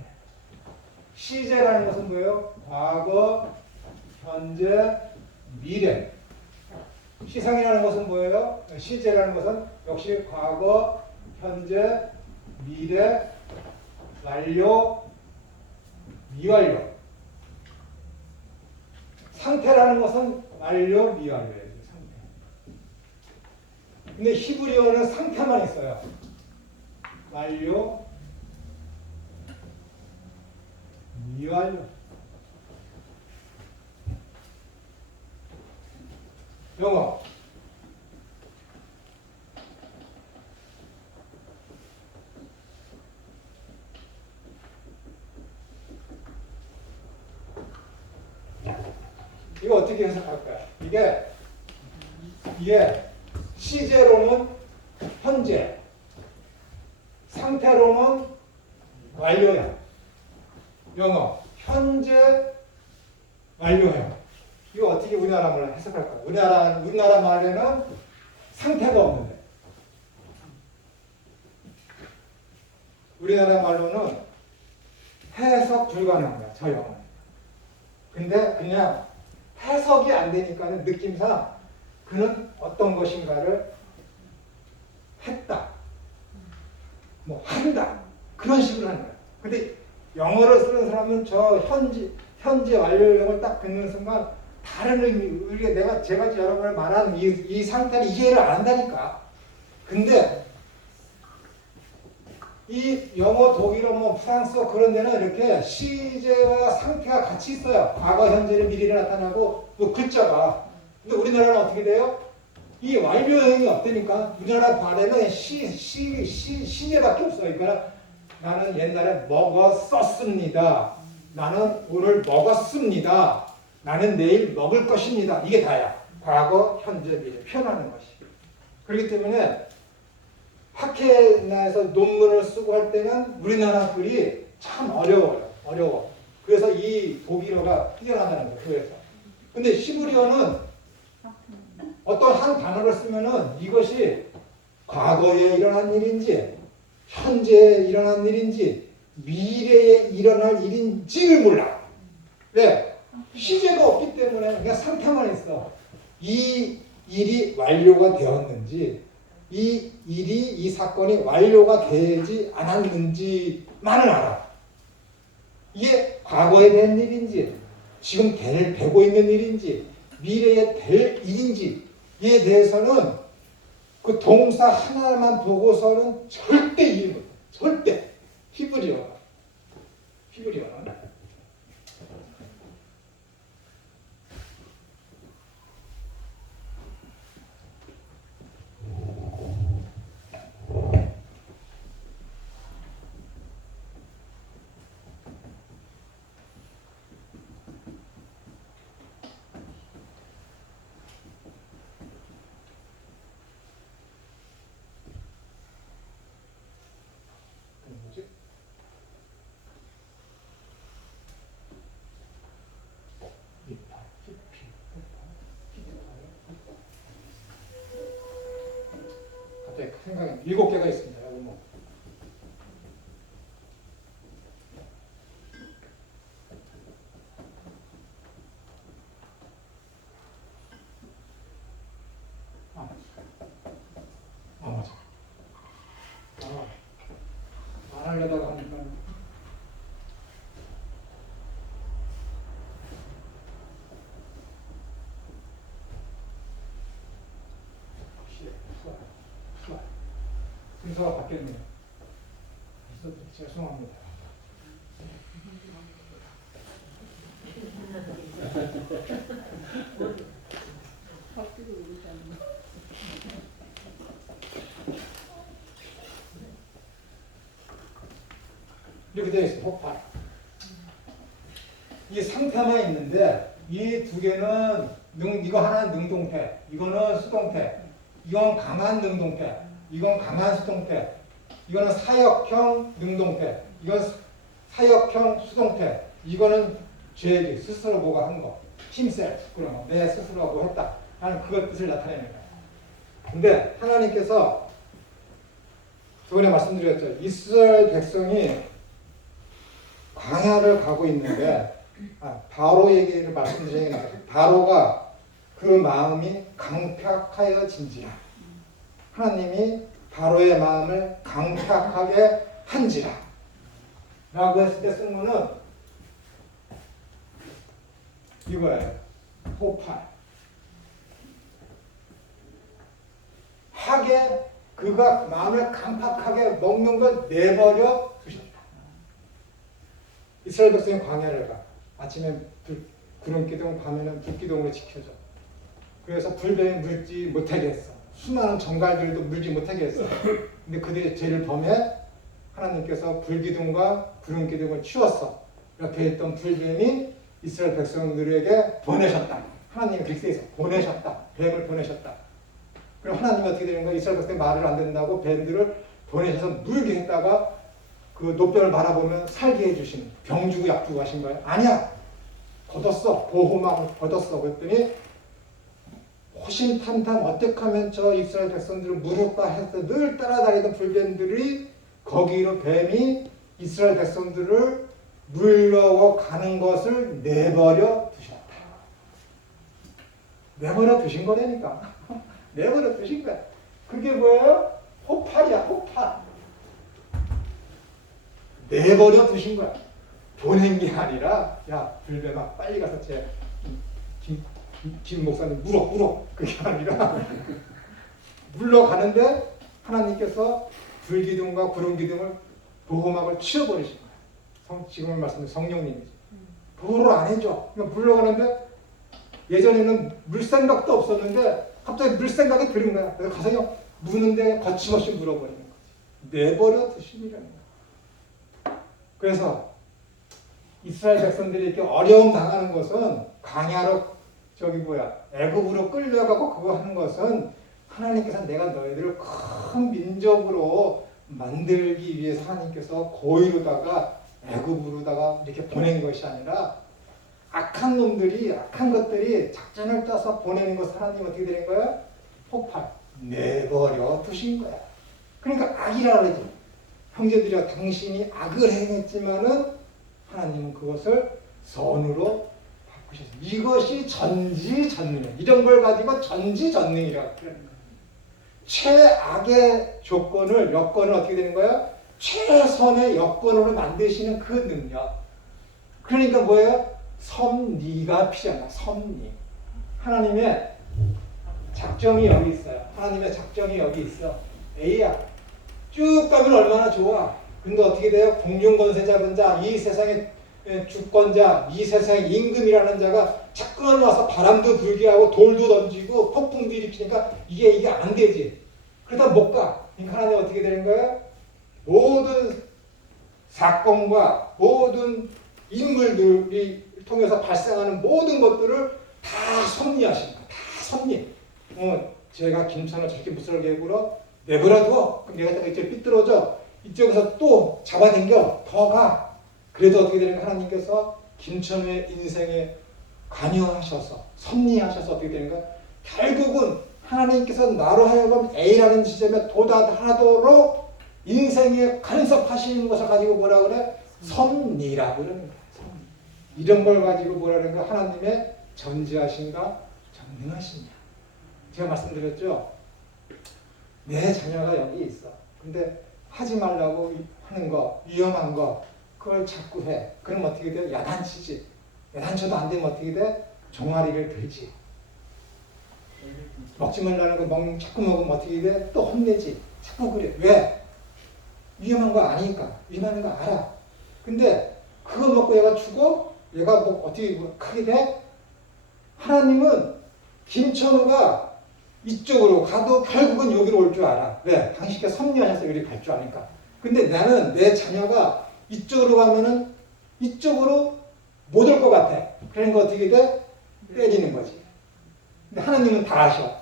시제라는 것은 뭐예요? 과거, 현재, 미래. 시상이라는 것은 뭐예요? 시제라는 것은 역시 과거, 현재, 미래, 완료, 미완료. 상태라는 것은 완료, 미완료예요. 상태. 근데 히브리어는 상태만 있어요. 완료, 미완료. 영어. 이거 어떻게 해석할까요? 이게 시제로는 현재, 상태로는 완료야. 영어 현재 완료야. 이거 어떻게 우리나라 말로 해석할까요? 우리나라 말에는 상태가 없는데 우리나라 말로는 해석 불가능한 거야. 저 영어는. 근데 그냥 해석이 안 되니까는 느낌상 그는 어떤 것인가를 했다, 뭐 한다 그런 식으로 하는 거야. 근데 영어를 쓰는 사람은 저 현재 완료형을 딱 듣는 순간 다른 의미, 제가 여러분을 말하는 이 상태를 이해를 안 한다니까. 근데 이 영어, 독일어, 뭐 프랑스어 그런 데는 이렇게 시제와 상태가 같이 있어요. 과거, 현재를 미래를 나타나고 뭐 글자가. 근데 우리나라는 어떻게 돼요? 이 완료형이 없다니까. 우리나라 말에는 시제밖에 없어요. 그러니까 나는 옛날에 먹었었습니다. 나는 오늘 먹었습니다. 나는 내일 먹을 것입니다. 이게 다야. 과거, 현재, 미래 표현하는 것이. 그렇기 때문에 학회에서 논문을 쓰고 할 때는 우리나라 글이 참 어려워요. 어려워. 그래서 이 독일어가 뛰어나다는 거예요. 그래서. 근데 히브리어는 어떤 한 단어를 쓰면은 이것이 과거에 일어난 일인지, 현재에 일어난 일인지, 미래에 일어날 일인지를 몰라. 왜? 시제가 없기 때문에 그냥 상태만 있어. 이 일이 완료가 되었는지, 이 사건이 완료가 되지 않았는지만을 알아. 이게 과거에 된 일인지, 지금 되고 있는 일인지, 미래에 될 일인지에 대해서는 그 동사 하나만 보고서는 절대 이해 못해. 절대. 히브리어. 뭐지? 갑자기 생각이 7개가 있습니다. 여기 뭐. 맞아. 말하려다가 하니까 순서가 바뀌었네요. 죄송합니다. 이렇게 되어 있어요. 폭발. 이 상태만 있는데 이 두 개는 이거 하나는 능동태, 이거는 수동태, 이건 강한 능동태, 이건 강한 수동태, 이거는 사역형 능동태, 이건 사역형 수동태, 이거는 죄지 스스로 뭐가 한 거, 힘셀 그런 거, 내 스스로가 뭐 했다 하는 그것 뜻을 나타내는 거예요. 근데 하나님께서 저번에 말씀드렸죠. 이스라엘 백성이 광야를 가고 있는데 바로 얘기를 말씀드리는 바로가 그 마음이 강팍하여진지라 하나님이 바로의 마음을 강팍하게 한지라 라고 했을 때 쓴 거는 이거예요. 호팔 하게 그가 마음을 강팍하게 먹는 걸 내버려 두셨다. 이스라엘 백성이 광야를 가. 아침에 구름기둥, 밤에는 불기둥으로 지켜줘. 그래서 불뱀이 물지 못하게 했어. 수많은 정갈들도 물지 못하게 했어. 근데 그들이 죄를 범해 하나님께서 불기둥과 구름기둥을 치웠어. 이렇게 했던 불뱀이 이스라엘 백성들에게 보내셨다. 하나님이 그렇게 돼 있어. 보내셨다. 뱀을 보내셨다. 그럼 하나님이 어떻게 되는 거야? 이스라엘 백성이 말을 안 듣는다고 뱀들을 보내셔서 물게 했다가 그 노뼈를 바라보면 살게 해주신 병 주고 약 주고 하신 거예요? 아니야. 걷었어. 보호막을 걷었어. 그랬더니 호심탐탐 어떻게 하면 저 이스라엘 백성들을 무릎과 해서 늘 따라다니던 불뱀들이 거기로 뱀이 이스라엘 백성들을 물러가는 것을 내버려 두셨다. 내버려 두신 거라니까. 내버려 두신 거야. 그게 뭐예요? 호팔이야. 호팔. 내버려 두신 거야. 보낸 게 아니라 야 불뱀아 빨리 가서 제 김 목사님 물어 그게 아니라 물러가는데 하나님께서 불기둥과 구름기둥을 보호막을 치워버리신 거야. 지금은 말씀드린 성령님이지. 보호를 안 해줘. 그러니까 물러가는데 예전에는 물 생각도 없었는데 갑자기 물 생각이 들은 거야. 그래서 가서 그냥 무는데 거침없이 물어버리는 거지. 내버려 두심이라는 거야. 그래서 이스라엘 백성들이 이렇게 어려움 당하는 것은 광야로 애굽으로 끌려가고 그거 하는 것은 하나님께서 내가 너희들을 큰 민족으로 만들기 위해서 하나님께서 고의로다가 애굽으로다가 이렇게 보낸 것이 아니라 악한 놈들이 악한 것들이 작전을 짜서 보내는 것을 하나님 어떻게 되는 거야? 폭발 내버려 두신 거야. 그러니까 악이라 그러지. 형제들이여 당신이 악을 행했지만은 하나님은 그것을 선으로 바꾸셨어요. 이것이 전지전능. 이런 걸 가지고 전지전능이라고 그러는 거예요. 최악의 여건을 어떻게 되는 거야? 최선의 여건으로 만드시는 그 능력. 그러니까 뭐예요? 섭리가 필요하다. 섭리. 하나님의 작정이 여기 있어요. 하나님의 작정이 여기 있어. A야. 쭉 가면 얼마나 좋아. 근데 어떻게 돼요? 공중권세 잡은 자, 이 세상의 주권자, 이 세상의 임금이라는 자가 자꾸만 와서 바람도 불게 하고 돌도 던지고 폭풍도 일으키니까 이게 안 되지. 그러다 못 가. 그러니까 하나님 어떻게 되는 거예요? 모든 사건과 모든 인물들이 통해서 발생하는 모든 것들을 다 섭리하신 거야. 다 섭리. 제가 김천을 저렇게 무설게 굴어 내버려둬. 그럼 내가 이렇게 삐뚤어져. 이쪽에서 또 잡아당겨. 더 가. 그래도 어떻게 되는 거야? 하나님께서 김천의 인생에 관여하셔서 섭리하셔서 어떻게 되는 거야? 결국은 하나님께서 나로 하여금 A라는 지점에 도달하도록 인생에 간섭하시는 것을 가지고 뭐라 그래? 섭리라고 그러는 거야. 섭리. 이런 걸 가지고 뭐라 그러는 거야? 하나님의 전지하신가 전능하시냐. 제가 말씀드렸죠. 내 자녀가 여기 있어. 근데 하지 말라고 하는 거, 위험한 거, 그걸 자꾸 해. 그럼 어떻게 돼? 야단치지. 야단쳐도 안 되면 어떻게 돼? 종아리를 들지. 먹지 말라는 거 자꾸 먹으면 어떻게 돼? 또 혼내지. 자꾸 그래. 왜? 위험한 거 아니니까. 위험한 거 알아. 근데 그거 먹고 얘가 죽어? 얘가 뭐 어떻게 크게 돼? 하나님은 김천우가 이쪽으로 가도 결국은 여기로 올 줄 알아. 왜? 당신께 섭리하셔서 여기 갈 줄 아니까. 근데 나는 내 자녀가 이쪽으로 가면은 이쪽으로 못 올 것 같아. 그러니까 어떻게 돼? 때리는 거지. 근데 하나님은 다 아셔.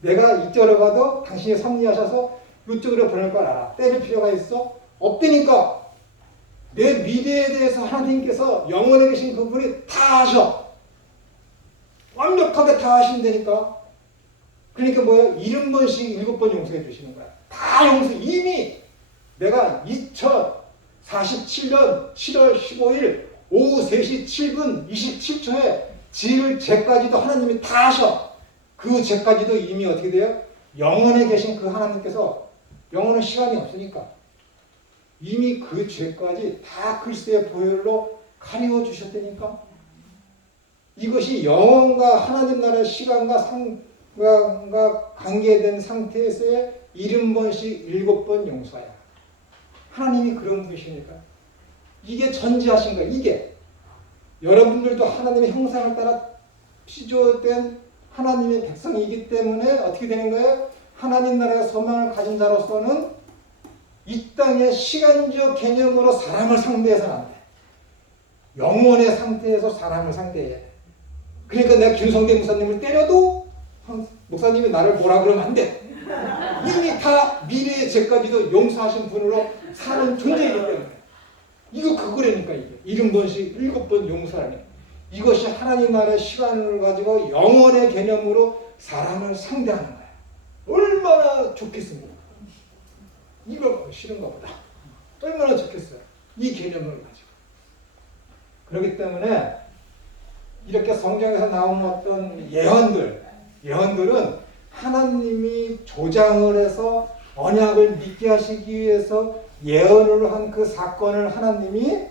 내가 이쪽으로 가도 당신이 섭리하셔서 이쪽으로 보낼 걸 알아. 때릴 필요가 있어? 없다니까. 내 미래에 대해서 하나님께서 영원에 계신 그분이 다 아셔. 완벽하게 다 아신다니까. 그러니까 뭐야? 70번씩 7번 용서해 주시는 거야. 다 용서. 이미 내가 2047년 7월 15일 오후 3시 7분 27초에 지을 죄까지도 하나님이 다 아셔. 그 죄까지도 이미 어떻게 돼요? 영원에 계신 그 하나님께서 영원은 시간이 없으니까 이미 그 죄까지 다 글쎄의 보혈로 가리워 주셨다니까. 이것이 영원과 하나님 나라의 시간과 관계된 상태에서의 70번씩 7번 용서야. 하나님이 그런 분이시니까. 이게 전지하신 거야. 이게. 여러분들도 하나님의 형상을 따라 피조된 하나님의 백성이기 때문에 어떻게 되는 거예요? 하나님 나라의 소망을 가진 자로서는 이 땅의 시간적 개념으로 사람을 상대해서는 안 돼. 영원의 상태에서 사람을 상대해야 돼. 그러니까 내가 김성대 목사님을 때려도 목사님이 나를 뭐라 그러면 안 돼. 이미 다 미래의 죄까지도 용서하신 분으로 사는 존재이기 때문에. 이거 그거라니까 이게. 70번씩 7번 용서하니. 이것이 하나님 나라의 시간을 가지고 영원의 개념으로 사람을 상대하는 거야. 얼마나 좋겠습니까? 이거 싫은가 보다. 얼마나 좋겠어요. 이 개념을 가지고. 그렇기 때문에 이렇게 성경에서 나오는 어떤 예언들은 하나님이 조장을 해서 언약을 믿게 하시기 위해서 예언을 한 그 사건을 하나님이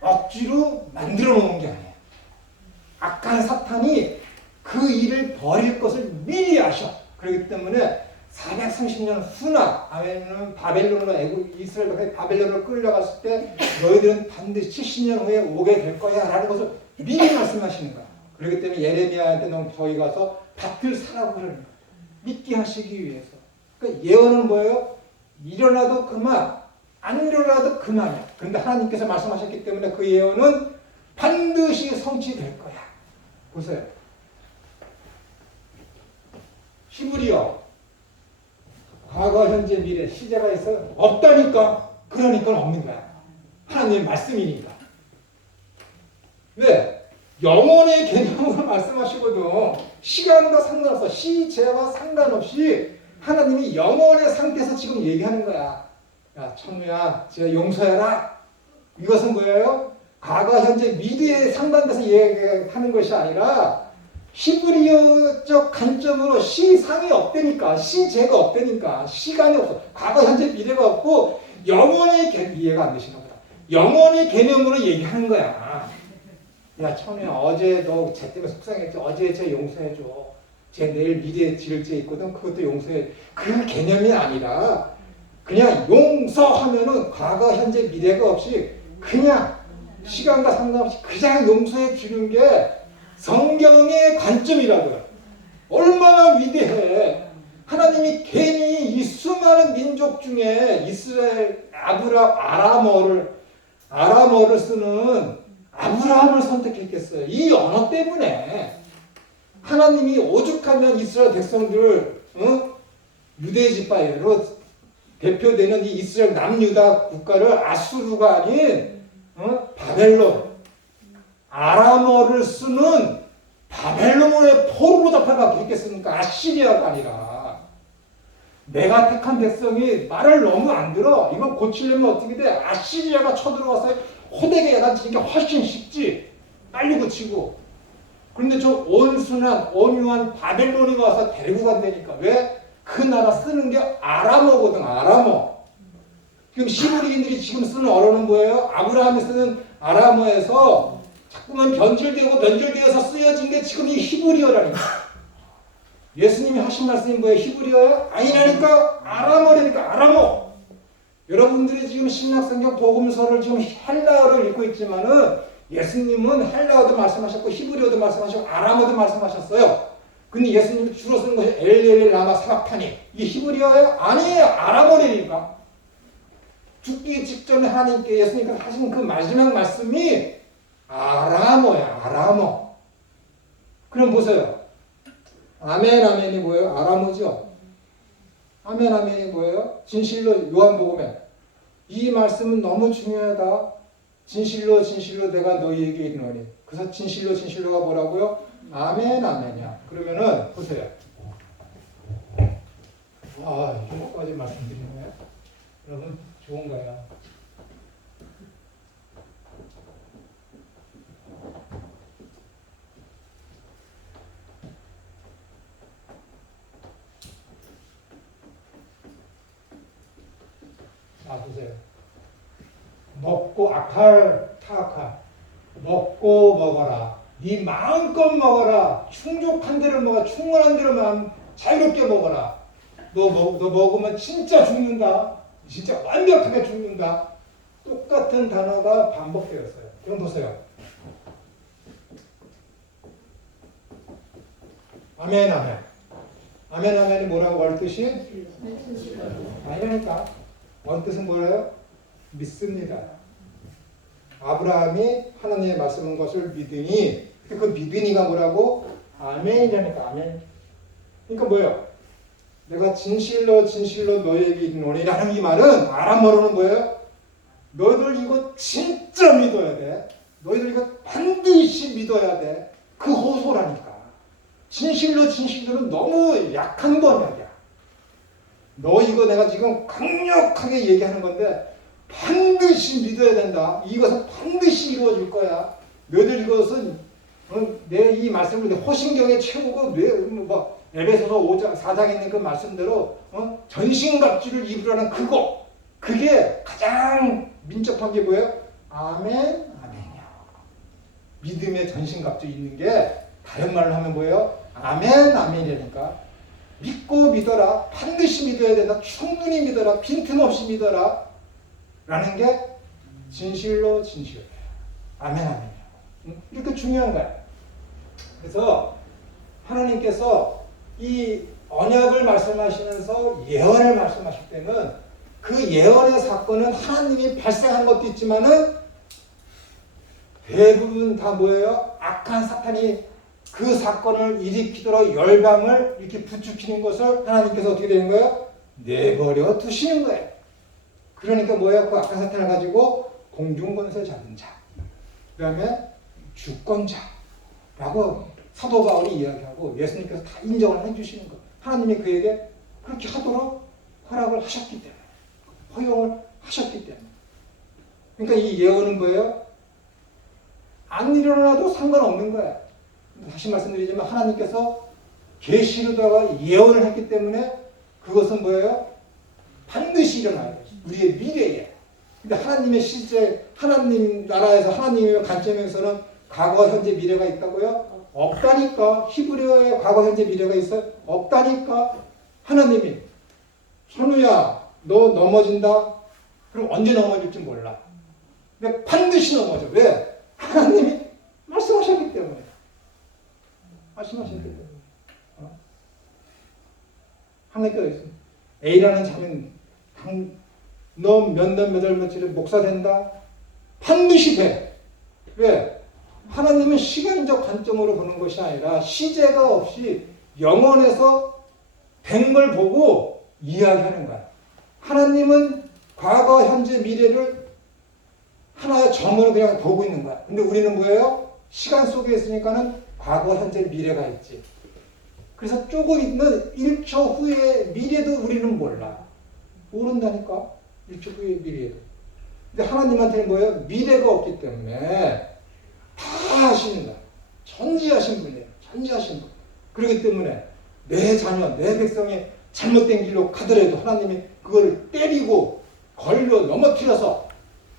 억지로 만들어 놓은 게 아니에요. 악한 사탄이 그 일을 벌일 것을 미리 아셔. 그렇기 때문에 430년 후나 아니면 바벨론으로 이스라엘 바벨론으로 끌려갔을 때 너희들은 반드시 70년 후에 오게 될 거야 라는 것을 미리 말씀하시는 거야. 그렇기 때문에 예레미야한테 너무 저희 가서 밭을 사라고 그러는 거야. 믿게 하시기 위해서. 그러니까 예언은 뭐예요? 일어나도 그만, 안 일어나도 그만이야. 그런데 하나님께서 말씀하셨기 때문에 그 예언은 반드시 성취될 거야. 보세요. 히브리어 과거, 현재, 미래 시제가 있어요? 없다니까. 그러니까 없는 거야. 하나님의 말씀이니까. 왜? 영혼의 개념으로 말씀하시거든. 시간과 상관없어. 시제와 상관없이 하나님이 영혼의 상태에서 지금 얘기하는 거야. 야, 천우야, 제가 용서해라. 이것은 뭐예요? 과거, 현재, 미래에 상관돼서 얘기하는 것이 아니라 히브리어적 관점으로 시상이 없다니까. 시제가 없다니까. 시간이 없어. 과거, 현재, 미래가 없고 영혼의 개념, 이해가 안 되시나 보다. 영혼의 개념으로 얘기하는 거야. 야, 천우야, 어제 너 쟤 때문에 속상했지. 어제 쟤 용서해줘. 제 내일 미래에 지을 죄 있거든. 그것도 용서해. 그 개념이 아니라 그냥 용서하면은 과거, 현재, 미래가 없이 그냥 시간과 상관없이 그냥 용서해 주는 게 성경의 관점이라고요. 얼마나 위대해. 하나님이 괜히 이 수많은 민족 중에 이스라엘 아람어를 쓰는 아브라함을 선택했겠어요. 이 언어 때문에 하나님이 오죽하면 이스라엘 백성들을 유대 지파로 대표되는 이 이스라엘 남유다 국가를 아수르가 아닌 바벨론 아람어를 쓰는 바벨론의 포로로 잡혀가게 했겠습니까? 아시리아가 아니라. 내가 택한 백성이 말을 너무 안 들어. 이거 고치려면 어떻게 돼? 아시리아가 쳐들어와서 호되게 야단치니까 훨씬 쉽지. 빨리 고치고. 그런데 저 온순한 온유한 바벨론이 와서 데리고 간다니까. 왜? 그 나라 쓰는 게 아람어거든. 아람어. 지금 히브리인들이 지금 쓰는 언어는 뭐예요? 아브라함이 쓰는 아람어에서 자꾸만 변질되어서 쓰여진 게 지금 이 히브리어라니까. 예수님이 하신 말씀이 뭐예요? 히브리어예요? 아니라니까. 아람어라니까. 아람어. 여러분들이 지금 신약성경 복음서를 지금 헬라어를 읽고 있지만은 예수님은 헬라어도 말씀하셨고 히브리어도 말씀하셨고 아람어도 말씀하셨어요. 근데 예수님이 주로 쓰는 것이 엘리엘리 라마 사박타니. 이게 히브리어예요? 아니에요. 아람어라니까. 죽기 직전에 하나님께 예수님께서 하신 그 마지막 말씀이 아람어야. 아람어. 그럼 보세요. 아멘 아멘이 뭐예요? 아람어죠. 아멘 아멘이 뭐예요? 진실로 요한복음에 이 말씀은 너무 중요하다. 진실로 진실로 내가 너희에게 이르노니. 그래서 진실로 진실로가 뭐라고요? 아멘 아멘이야. 그러면은 보세요. 이거까지 말씀드리는 거예요. 여러분 좋은 거야. 보세요. 먹고 아칼 타칼 먹고 먹어라. 네 마음껏 먹어라. 충족한 대로 먹어. 충분한 대로 마음 자유롭게 먹어라. 너 먹으면 진짜 죽는다. 진짜 완벽하게 죽는다. 똑같은 단어가 반복되었어요. 그럼 보세요. 아멘 아멘. 아멘 아멘이 뭐라고 할 뜻이? 아니라니까. 원뜻은 뭐예요? 믿습니다. 아브라함이 하나님의 말씀한 것을 믿으니 그 믿으니가 뭐라고? 아멘이라니까. 아멘. 그러니까 뭐예요? 내가 진실로 진실로 너에게 이르노니라는 이 말은 아람어로는 뭐예요? 너희들 이거 진짜 믿어야 돼. 너희들 이거 반드시 믿어야 돼. 그 호소라니까. 진실로 진실로는 너무 약한 번역이야. 너 이거 내가 지금 강력하게 얘기하는 건데 반드시 믿어야 된다. 이것은 반드시 이루어질 거야. 너희들 이것은 내 이 말씀을 호신경에 채우고 에베소서 5장 4장에 있는 그 말씀대로 전신갑주를 입으라는 그거. 그게 가장 민첩한 게 뭐예요? 아멘 아멘이야. 믿음의 전신갑주 있는 게 다른 말로 하면 뭐예요? 아멘 아멘이라니까. 믿고 믿어라. 반드시 믿어야 된다. 충분히 믿어라. 빈틈없이 믿어라. 라는 게 진실로 진실이에요. 아멘 아멘이야. 이렇게 중요한 거야. 그래서 하나님께서 이 언약을 말씀하시면서 예언을 말씀하실 때는 그 예언의 사건은 하나님이 발생한 것도 있지만은 대부분 다 뭐예요? 악한 사탄이 그 사건을 일으키도록 열방을 이렇게 부추기는 것을 하나님께서 어떻게 되는 거예요? 내버려 두시는 거예요. 그러니까 뭐예요? 그 악한 사탄을 가지고 공중권세 잡은 자, 그 다음에 주권자라고 사도 바울이 이야기하고 예수님께서 다 인정을 해주시는 거예요. 하나님이 그에게 그렇게 하도록 허락을 하셨기 때문에, 허용을 하셨기 때문에. 그러니까 이 예언은 뭐예요? 안 일어나도 상관없는 거야. 다시 말씀드리지만 하나님께서 계시로다가 예언을 했기 때문에 그것은 뭐예요? 반드시 일어나요. 우리의 미래에. 근데 하나님의 실제 하나님 나라에서 하나님의 관점에서는 과거, 현재, 미래가 있다고요? 없다니까. 히브리어에 과거, 현재, 미래가 있어? 없다니까. 하나님이 선우야 너 넘어진다. 그럼 언제 넘어질지 몰라. 근데 반드시 넘어져. 왜? 하나님이 말씀하셨기 때문에. 말씀하셨기 때문에. 하나님께서 있습니다. A라는 자는 너 몇 년 몇 월 며칠에 목사 된다. 반드시 돼. 왜? 하나님은 시간적 관점으로 보는 것이 아니라 시제가 없이 영원에서 된 걸 보고 이야기하는 거야. 하나님은 과거, 현재, 미래를 하나의 점으로 그냥 보고 있는 거야. 근데 우리는 뭐예요? 시간 속에 있으니까는 과거, 현재, 미래가 있지. 그래서 조금 있는 1초 후의 미래도 우리는 몰라. 모른다니까. 1초 후의 미래도. 근데 하나님한테는 뭐예요? 미래가 없기 때문에 다 아시는 거야. 전지하신 분이에요. 전지하신 분. 그렇기 때문에 내 자녀, 내 백성이 잘못된 길로 가더라도 하나님이 그걸 때리고 걸려 넘어뜨려서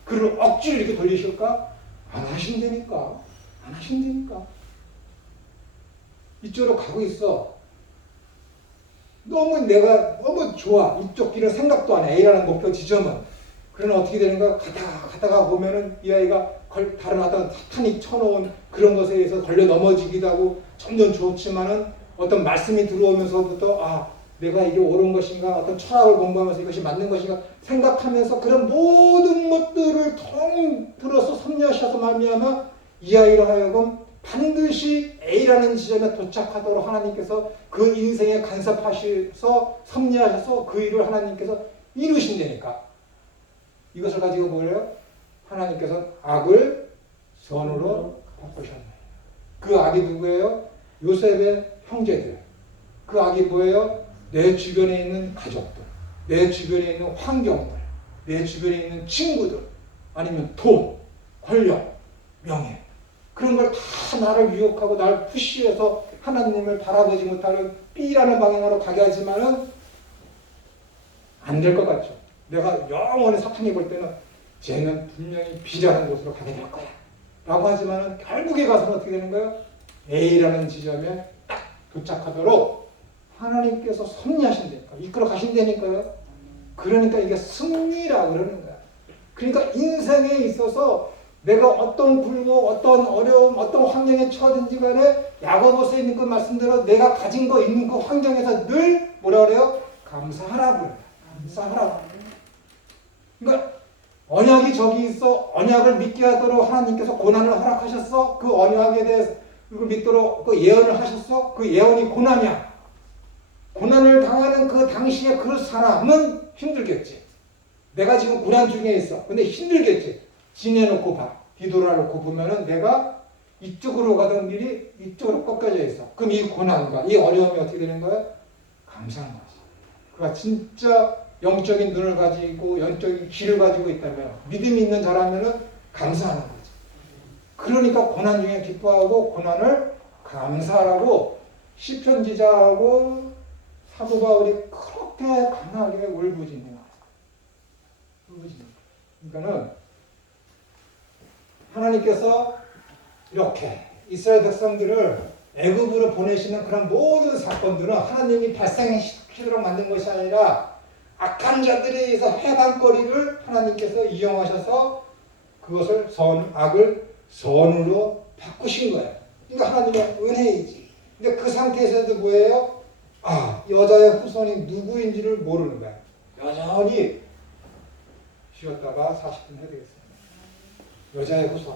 그를 억지로 이렇게 돌리실까? 안 하신다니까. 안 하신다니까. 이쪽으로 가고 있어. 내가 너무 좋아. 이쪽 길은 생각도 안 해. A라는 목표 지점은. 그러나 어떻게 되는가? 가다가 보면은 이 아이가 다른 어떤 사탄이 쳐놓은 그런 것에 의해서 걸려 넘어지기도 하고 점점 좋지만은 어떤 말씀이 들어오면서부터 내가 이게 옳은 것인가, 어떤 철학을 공부하면서 이것이 맞는 것인가 생각하면서 그런 모든 것들을 통틀어서 섭리하셔서 말미암아 이 아이로 하여금 반드시 A라는 지점에 도착하도록 하나님께서 그 인생에 간섭하셔서 섭리하셔서 그 일을 하나님께서 이루신다니까. 이것을 가지고 뭐예요? 하나님께서 악을 선으로 바꾸셨네. 그 악이 누구예요? 요셉의 형제들. 그 악이 뭐예요? 내 주변에 있는 가족들, 내 주변에 있는 환경들, 내 주변에 있는 친구들, 아니면 돈, 권력, 명예. 그런 걸 다 나를 유혹하고 나를 푸시해서 하나님을 바라보지 못하는 B라는 방향으로 가게 하지만은 안 될 것 같죠. 내가 영원히 사탄이 볼 때는 쟤는 분명히 B라는 곳으로 가게 될 거야. 라고 하지만은 결국에 가서는 어떻게 되는 거예요? A라는 지점에 딱 도착하도록 하나님께서 섭리하신다니까. 이끌어 가신다니까요. 그러니까 이게 승리라고 그러는 거야. 그러니까 인생에 있어서 내가 어떤 굴곡, 어떤 어려움, 어떤 환경에 처하든지 간에 야고보서에 있는 그 말씀대로 내가 가진 거 있는 그 환경에서 늘 뭐라 그래요? 감사하라고 그래요. 감사하라고. 그러니까 언약이 저기 있어. 언약을 믿게 하도록 하나님께서 고난을 허락하셨어. 그 언약에 대해서 그걸 믿도록 그 예언을 하셨어. 그 예언이 고난이야. 고난을 당하는 그 당시에 그 사람은 힘들겠지. 내가 지금 고난 중에 있어. 근데 힘들겠지. 지내놓고 봐. 뒤돌아놓고 보면은 내가 이쪽으로 가던 길이 이쪽으로 꺾여져 있어. 그럼 이 고난과 이 어려움이 어떻게 되는 거야? 감사한 거지. 그가 진짜 영적인 눈을 가지고 영적인 귀를 가지고 있다면, 믿음이 있는 자라면은 감사하는 거지. 그러니까 고난 중에 기뻐하고 고난을 감사하라고 시편 기자하고 사도 바울이 그렇게 강하게 울부짖는 거야. 그러니까는 하나님께서 이렇게 이스라엘 백성들을 애굽으로 보내시는 그런 모든 사건들은 하나님이 발생시키도록 만든 것이 아니라 악한 자들에 의해서 해방거리를 하나님께서 이용하셔서 그것을 악을 선으로 바꾸신 거예요. 그러니까 하나님의 은혜이지. 근데 그 상태에서도 뭐예요? 여자의 후손이 누구인지를 모르는 거야. 여전히 쉬었다가 40분 해야 되겠어요. 여자의 후손.